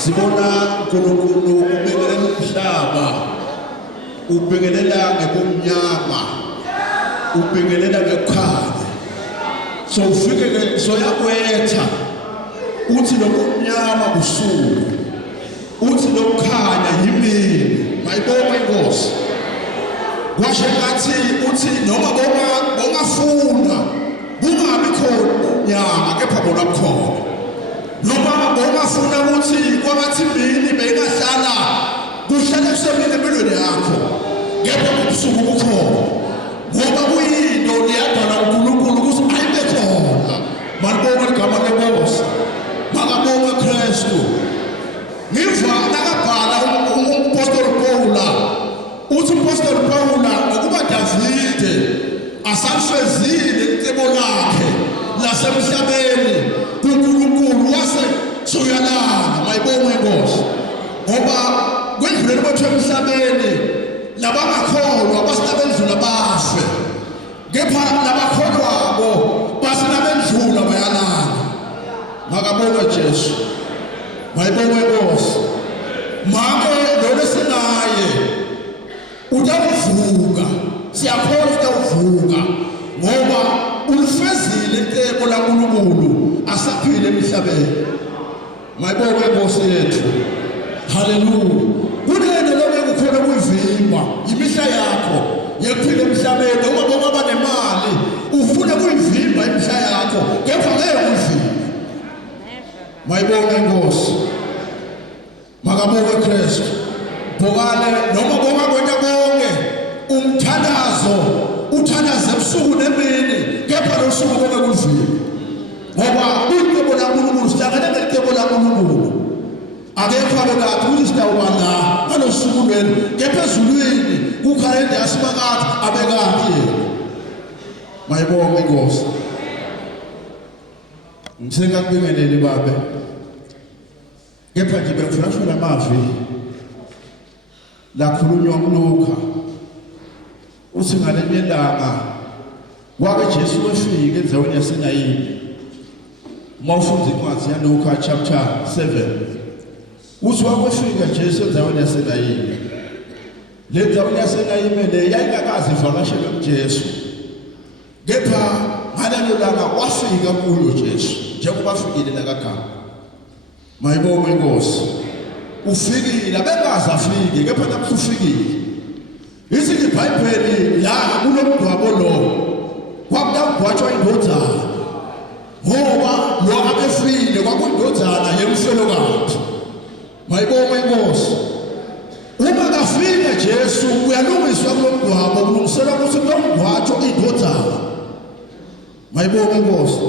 sibona uNkulunkulu ubingelela umhlaba, ubingelela ngobumnyama, ubingelela ngekhaya. So ufike ke soyakwetha uthi lobumnyama busuku, uthi lokukhanya yimini. Mayibonge Inkosi. Kwashe ngathi uthi noma bongafuna bungabi khona ubumnyama, kepha bona bukhona. Noma bongafuna ukuthi kwabathi imini beyingahlala kuhlale kusemini empilweni yakho, kepha ubusuku bukhona. Ngoba kuyinto liyadala uNkulunkulu ukuthi ayibe khona. Malibonga igama leNkosi, makabonga Kristu. Ngiva nakabhala umpostoli Pawula, uthi umpostoli Pawula ngokuba Davide asalifezile icebo lakhe lasemhlabeni kuNkulunkulu wase soyalala. Mayibonge Inkosi. Ngoba kwendluleni kwethu emhlabeni labangakholwa basinabendlula bafe, kepha labakholwabo basinabendlula bayalala. Makabonge Jesu. Mayibonge Inkosi. Make lolo sinaye utavuka, siyakholwa utavuka ngoba ulifezile icebo laNkulunkulu asaphile emhlabeni. Mayibonge Inkosi yethu. Hallelujah. Kunene lokho kukhona kuyivimba imihla yakho yekuphila emhlabeni. Uma baba nemali ufuna kuyivimba imihla yakho, kepha ngeke uyivimbe. Mayibonge Inkosi. Makabonge Kristu. Bhokale noma bonga kwenta konke umthandazo uthandaze ebusuku nemini, kepha losuku konke kulivimba. Ngoba icebo laNkulunkulu sihlangene nelicebo laNkulunkulu. Akekho abekade ukuthi sitawubana ngalosuku lwenu, kepha ezulwini kukhalenda yasibakade abekade yena. Mayibonge Inkosi. Ngisengakubingeleli babe, kepha nje bengifuna amavi lakhulunywa kuLuka uthi ngalenye ilanga wake Jesu wefika endaweni yaseNayini. Uma ufunda incwadi yaLuka chapter 7 uthi wakwefika Jesu endaweni yaseNayini. Le ndawo yaseNayini le yayingakazi ivakashele uJesu, kepha ngalelo langa wafika kuyo Jesu njengoba afikile lakagama. Mayibonge Inkosi. Ufikile abengazi afike, kepha namhla ufikile. Ithi iBhayibheli la kulomgwabo lo kwakudabhwatshwa indodana, ngoba lo abefile kwakundodana yemfelokazi. Mayibonge Inkosi. Uma kafika Jesu uyalungiswa kulomgwabo, kulungiselwa ukuthi kulomgwatsho indodana. Mayibonge Inkosi.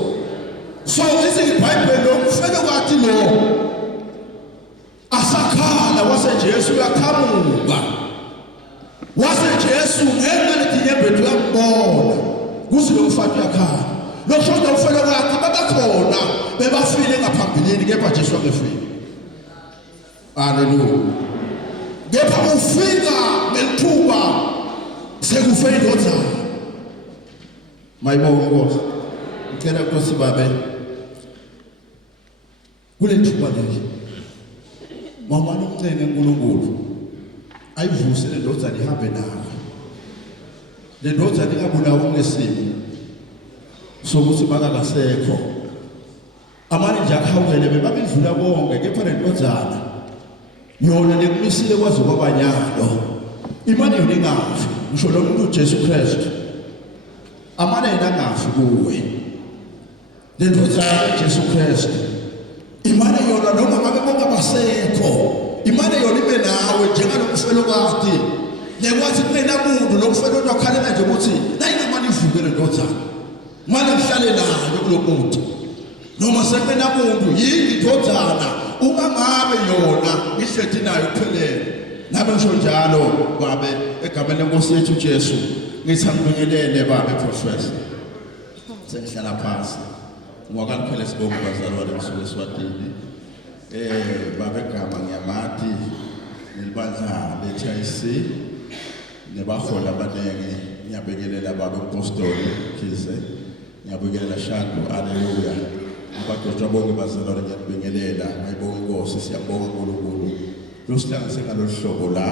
So ithi iBhayibheli lo mfelokazi lo asakhala wase Jesu uyakhamuka. Wase Jesu ngenxa lethi yambona kuthi lo mfati yakhala. Lokusho umfelokazi babakhona bebafile ngaphambilini, kepha Jesu akefika. Hallelujah. Kepha ufika ngethuba sekufe indodana. Mayibonge Inkosi. Ngicela Nkosi babe kule thuba leli mama nomncane uNkulunkulu ayivuse le ndodana ihambe nayo. Le ndodana ingabulawa ngesimo sokuthi bakalasekho. Amanye nje akhawukele bebabedlula bonke, kepha le ndodana yona lekumisile kwazi kwabanyalo. Imali yona ingafi, ngisho lo muntu uJesu Kristu amane yena angafi kuwe. Le ndodana Jesu Kristu imali yona noma ngabe bonke abasekho, imali yona ibe nawe njengalomfelokazi. Nekwathi kumena muntu lomfelokazi wakhalela nje ukuthi nayinamali ivuke le ndodana, manje ngihlale nayo kulo muntu. Noma sekumena muntu yini indodana uma ngabe yona ihlethi nayo kuphelele. Nabe ngisho njalo babe egameni leNkosi yethu Jesu ngithi angibingelele babe professor. Sengihlala phansi. Ngwakaliphele sibonga bazalwane basuke eSwatini. Babe gama ngiyamati nelibandla leTIC nebahola abanenge. Ngiyabingelela babe uPostoli Khize, ngiyabingelela Shando. Hallelujah. abadodana bonke bazalwane ngiyabingelela ngayibonga inkosi siyabonga uNkulunkulu losihlangise ngalolu hlobo la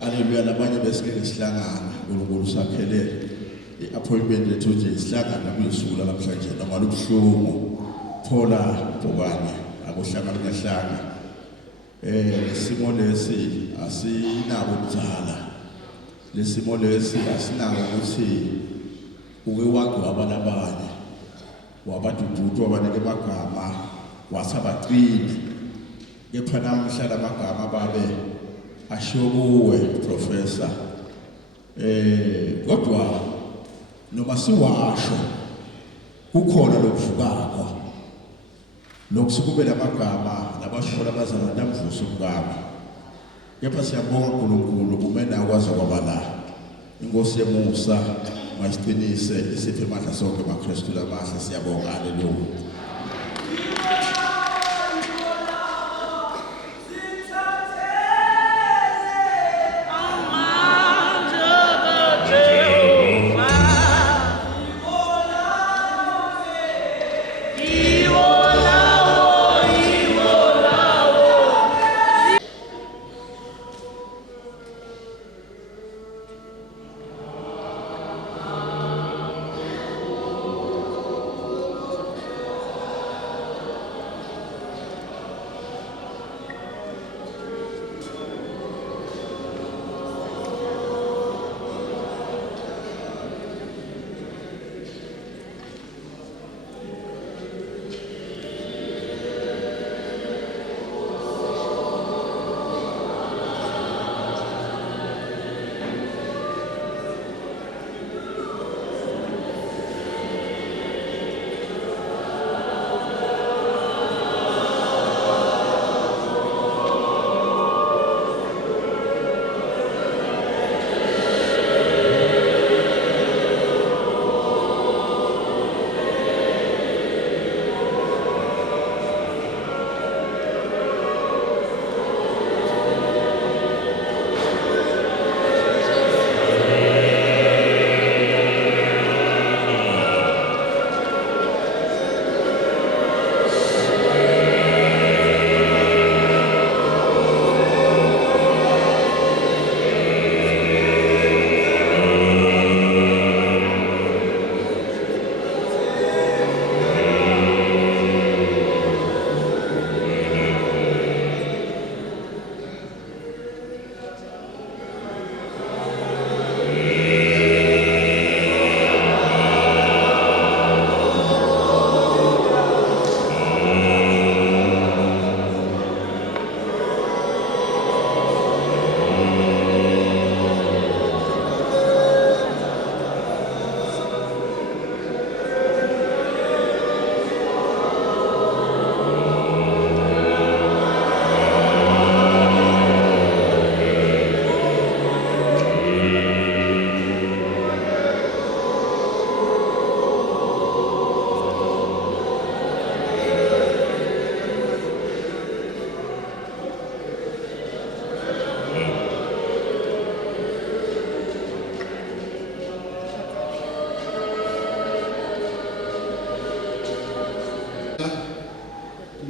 haleluya labanye besike sihlangana uNkulunkulu sakhele iappointment lethu nje sihlangana kuyisuku namhlanje noma lubuhlungu thola bobani akuhlangana ngehlanga lesimo lesi asinabo ukuzala lesimo lesi asinako ukuthi uke wakho abanabanye wabadududu abanike amagama wasabaqini kepha namhlanje amagama babe ashokuwe professor kodwa noma siwasho kukhona lokuvukakho lokusukube lamagama labashola abazalwane namvuso umgama kepha siyabonga uNkulunkulu umena akwazi kwabala inkosi yemusa masiqinise isiphe amandla sonke maKristu lamahle siyabonga haleluya.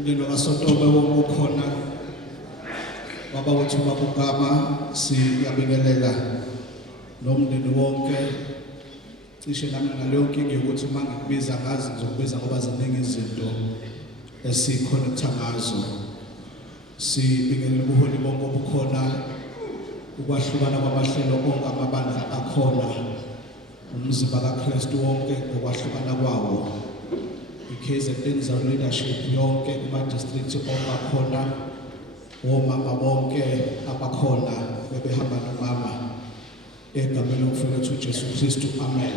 umlilo kaSontobe wokukhona baba wethu bakugama siyabingelela nomndeni wonke cishe nami ngaleyo nkinga ukuthi uma ngikubiza ngazi ngizokubiza ngoba ziningi izinto esikhonekta ngazo sibingelela ubuholi bonke obukhona ukwahlukana kwamahlelo onke amabandla akhona umzimba kaKristu wonke ngokwahlukana kwawo iKZN Zone leadership yonke kuma-district ongakhona omama bonke abakhona bebehamba nomama egameni lomfowethu uJesu Kristu amen.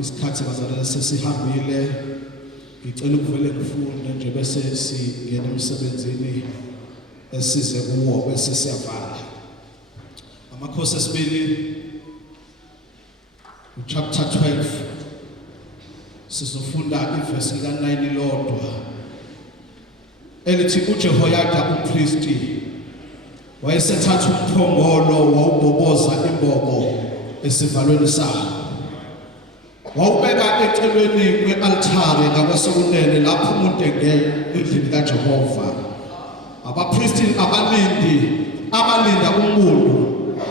Isikhathi bazalwane sesihambile ngicela ukuvele ngifunde nje bese singena emsebenzini esize kuwo bese siyavala amakhosi esibili chapter 12 sizofunda ivesi ka9 lodwa elithi uJehoyada umpristi wayesethatha umphongolo wawuboboza imbobo esivalweni sayo wawubeka ecelweni kwe-altare ngakwesokunene lapho umuntu endlini kaJehova. Abapristi abalinda umuntu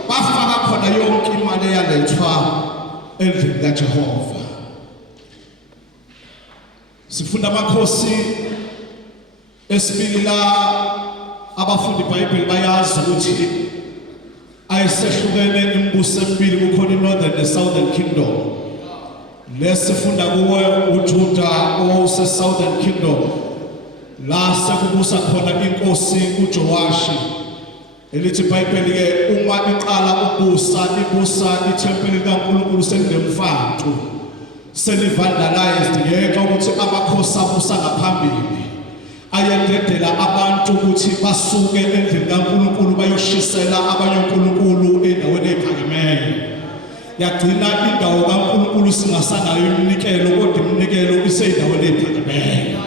bafaka khona yonke imali eyalethwa endlini kaJehova. Sifunda amakhosi esibili la abafundi iBhayibheli bayazi ukuthi ayisehlukene imibuso emibili, kukhona iNorthern neSouthern Kingdom. Lesifunda kuwe uJuda owawuse-Southern Kingdom, la sekubusa khona inkosi uJowashi. Elithi iBhayibheli-ke uma iqala ibusa ithempeli likaNkulunkulu selinemfanto, selivandalized, ngeke ukuthi amakhosi abusa ngaphambili ayendedela abantu ukuthi basuke endlini kaNkulunkulu bayoshisela abanye uNkulunkulu endaweni ephakemeyo. Yagcina indawo kaNkulunkulu singasanayo iminikelo, kodwa iminikelo iseyindaweni ephakemeyo.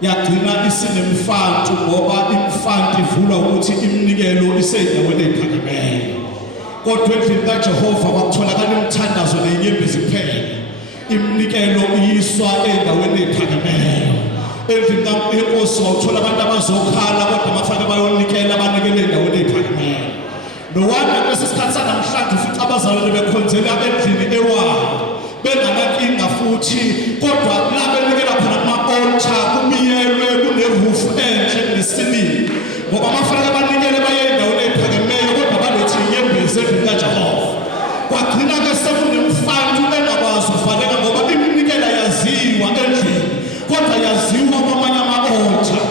Yagcina isinemfanto ngoba imfanto ivulwa ukuthi iminikelo iseyindaweni ephakemeyo. Kodwa endlini kaJehova kwakutholakala imithandazo nenyembezi kuphela, iminikelo iyiswa endaweni ephakemeyo. Endlini kaNkosi wawuthola abantu abazokhala kodwa bafanele bayonikela, banikele endaweni ephakemeyo. Nowanda kwesikhathi sanamhlanje futhi abazalwane bekhonzela endlini ewayo benganankinga futhi, kodwa la benikela khona kuma-altar kumiyelwe, kuneroof enhle nesilingi, ngoba bafanele banikele baye endaweni ephakemeyo kodwa balethe inyembezi endlini kaJehova. Kwagcina-ke sekunemfanto engakwazi ukuvaleka ngoba iminikelo yaziwa endlini kodwa yaziwa kwamanye ama-altar.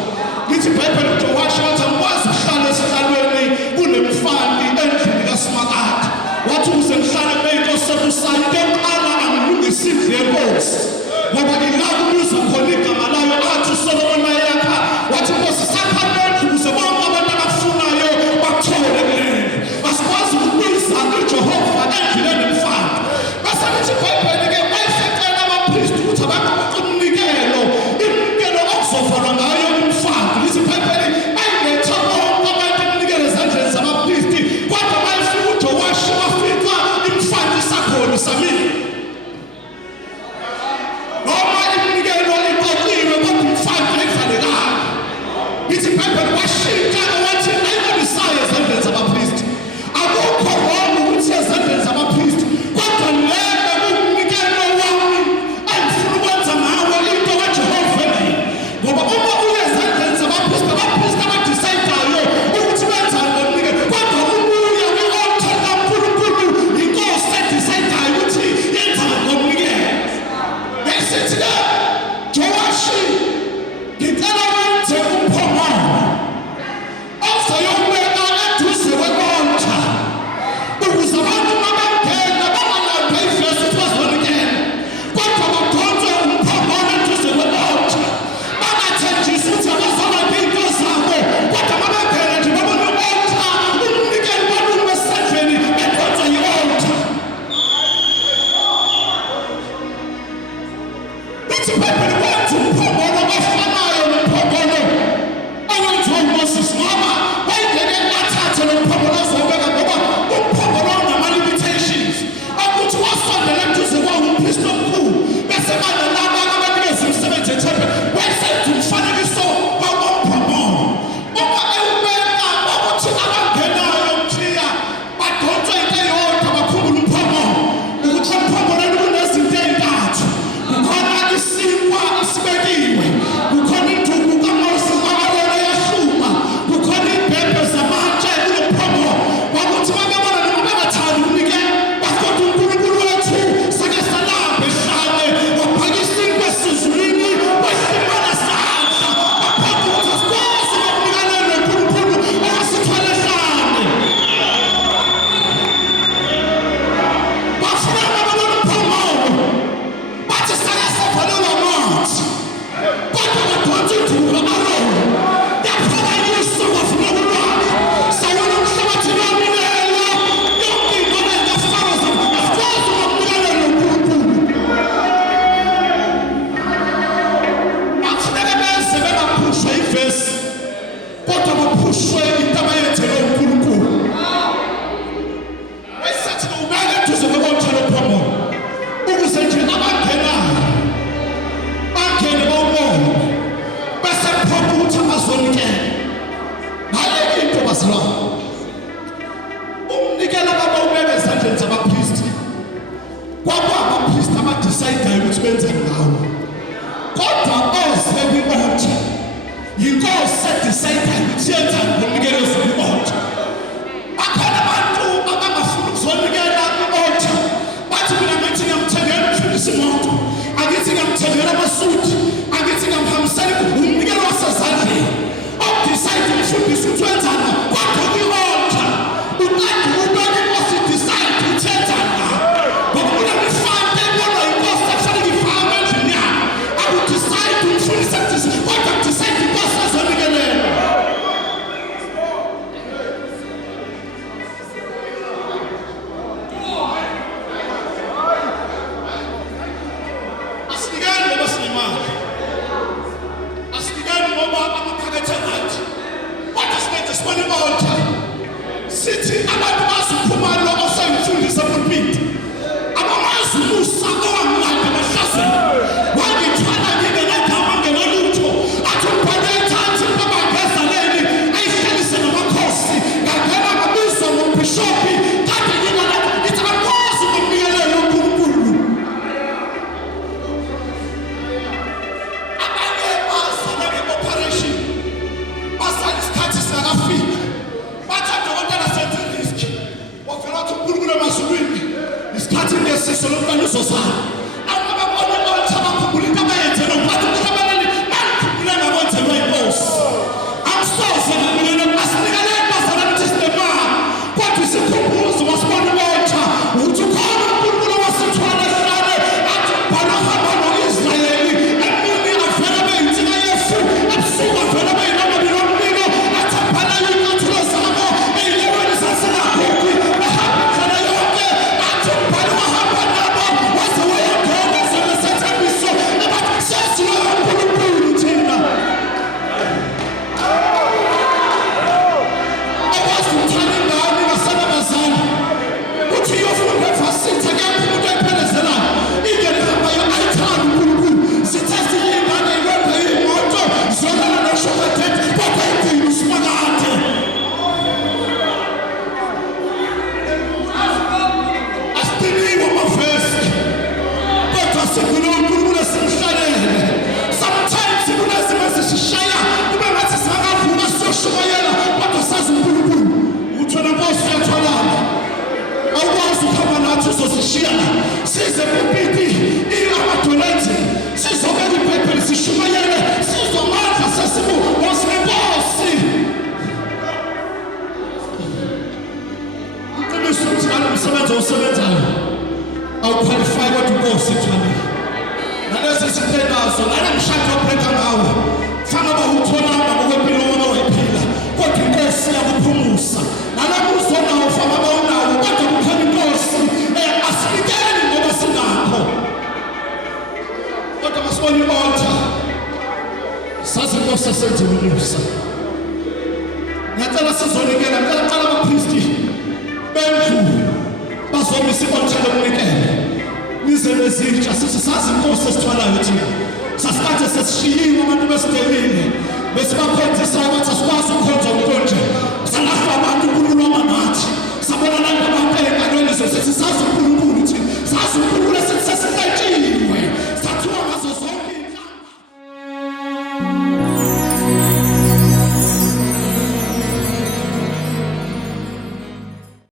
Lithi iBhayibheli uJowashi wathi angikwazi ukuhlala esihlalweni kunemfanti endlini kaSimakade. Wathi ukuze ngihlale beyinkosi ebusayo, into yokuqala angilungise indlu yenkosi ngoba ila kubiza khona igama layo. Athi uSolomoni mayeyakha wathi inkosi sakha lendlu ukuze bonke abantu abafunayo bakuthole kulendlu. Asikwazi ukubiza uJehova endlini enemfanti. Bese lithi iBhayibheli-ke wayesecela abapristi ukuthi abaqoqe iminikelo okuzovalwa ngayo umfanto. Lithi iBhayibheli ayiletha bonke abantu iminikelo ezandleni zabapristi, kodwa mayefika uJowashi wafika imfanto isakhona isamile. Noma iminikelo iqoqiwe kodwa umfanto ayivalekanga. Lithi iBhayibheli washintsha wathi ayibalisayo ezandleni zabapristi. Akukho wrong ukuthi ezandleni zabapristi, kodwa lena kumnikelo wami engifuna ukwenza ngawo into kaJehova endlini. Ngoba uma uye ezandleni zabapristi, abapristi abadisayidayo ukuthi benzani ngomnikelo, kodwa umuya kwi-altar kaNkulunkulu inkosi edisayidayo ukuthi yenzani ngomnikelo. Besithi-ke Jowashi, ngicela wenze umphongolo ozayobeka eduze kwe-altar ukuze abantu mabangena bangalandwa ivesi ukuthi bazonikela, kodwa badonse umphongolo eduze kwe-altar. Bangathenjisi ukuthi abazalwane iy'nto zabo, kodwa mabangena nje babone i-altar, umnikelo balungu besendleni bedonsa i-altar. Lithi iBhayibheli wenza umphongolo ofanayo nomphongolo owenziwa uMoses, ngoba wayengeke athathe lo mphongolo azowubeka ngoba umphongolo unama-limitations ukuthi wasondela eduze kwawo umpristi omkhulu bese banalaba abanikeza imisebenzi ethempeli wayesenza umfanekiso womphongolo. Uma ewubeka ukuthi abangenayo mthiya badonswe into eyodwa bakhumbule umphongolo, ukuthi emphongolweni kunezinto ey'ntathu. Kukhona isinkwa esibekiwe, kukhona induku kaMose kaAroni eyahluma, kukhona ibhebhe zamatshe kulo mphongolo. Kwakuthi babebona noma bengathandi ukunikela, bakodwa uNkulunkulu wethu sake salambe hlale waphaka isinkwa esizulwini wasimana sandla waphatha ukuthi asikwazi nokunikelela uNkulunkulu ongasithwala hlale. Bafuna babona umphongolo bathi sake savalelwa amanzi, kodwa badonsa induku ka-Aroni yaphakanyiswa kwavulwa ulwandle. Sawona umhlabathi uyanikela, yonke into engafaro asikwazi ukunikelela uNkulunkulu. Akufuneka beze bengaphushwa ivesi, kodwa baphushwe into abayenzele uNkulunkulu. Wayesathi ubeke eduze kwe-altar lomphongolo ukuze nje ukuthi amazonikela baleke into bazalwane umnikela baba ubeke ezandleni zabapristi kwaba abapristi abadecidayo ukuthi benzeni ngawo kodwa oze kwi-altar yinkosi edecidayo ukuthi yenzani ngomnikelo kwi-altar akhona abantu abangafuni ukuzonikela kwi-altar bathi mina ngithi ngiyamthengela umfundisi imoto angithi ngiyamthengela amasuti angithi ngiyamhambisela umnikelo wasezandleni okudecide umfundisi ukuthi wenzani kodwa kwi-altar uqeda ubeke inkosi decide ukuthi yenzani ngoba kunamifante ebona inkosi ekufanele ifake endlini yakho akudecide umfundisi akuthi kodwa decide inkosi azonikelela sithi abantu basuphuma lo osayimfundisa pulpit abamazi umusa owamlanda emahlasweni wangithwala ngingenagama ngenalutho athi umbhale ethathi babagezaleni ayihlalise namakhosi ngangena ngabizwa ngombhishophi kade ngithi akakwazi ukumnikelelo uNkulunkulu abanye bazana nge-operation basala isikhathi singakafiki isikhathi ngesiso lomntwana uzozala ababona ukuthi abakhumbula into abayenzelwe uphatha umhlabaleli bakhumbula ngakwenzelwa inkosi amsoze ngamunye asinikele bazalwane ukuthi sinemali kodwa isikhumbuzo wasibona ukuthi ukhona uNkulunkulu wasithwala ehlane athi ubhala hamba no-Israyeli emini avela beyinsika yefu ebusuku avela beyinoma bilomlilo athi abhala iy'nyathelo zabo ey'leweni zasenagogi size kupiti ili amadoleti sizobeka iBhayibheli sishumayele sizomadla sesibu wasinembosi uqiniso ukuthi ngalo msebenzi osebenzayo awuqualify kodwa inkosi ithwalile nalezi siphenazo nale mshado opheka ngawo fanele bawutholanga ngokwempilo wona wayiphila kodwa inkosi yakuphumusa nalabo uzonawo fanele bawunawo kodwa kukhona inkosi asinikeli ngoba sinakho kodwa masibona i-altar sazi inkosi esenzile umusa ngiyacela sizonikela ngicela cala abapristi bendlu bazomisa i-altar lomnikelo nize nezintsha sithi sazi inkosi esithwalayo thina sasikade sesishiyiwe abantu besidelile besibakhonzisayo bathi asikwazi ukukhonza umuntu nje salahlwa abantu uNkulunkulu wamanathi sabona nangabantu ey'nganweni sithi sazi uNkulunkulu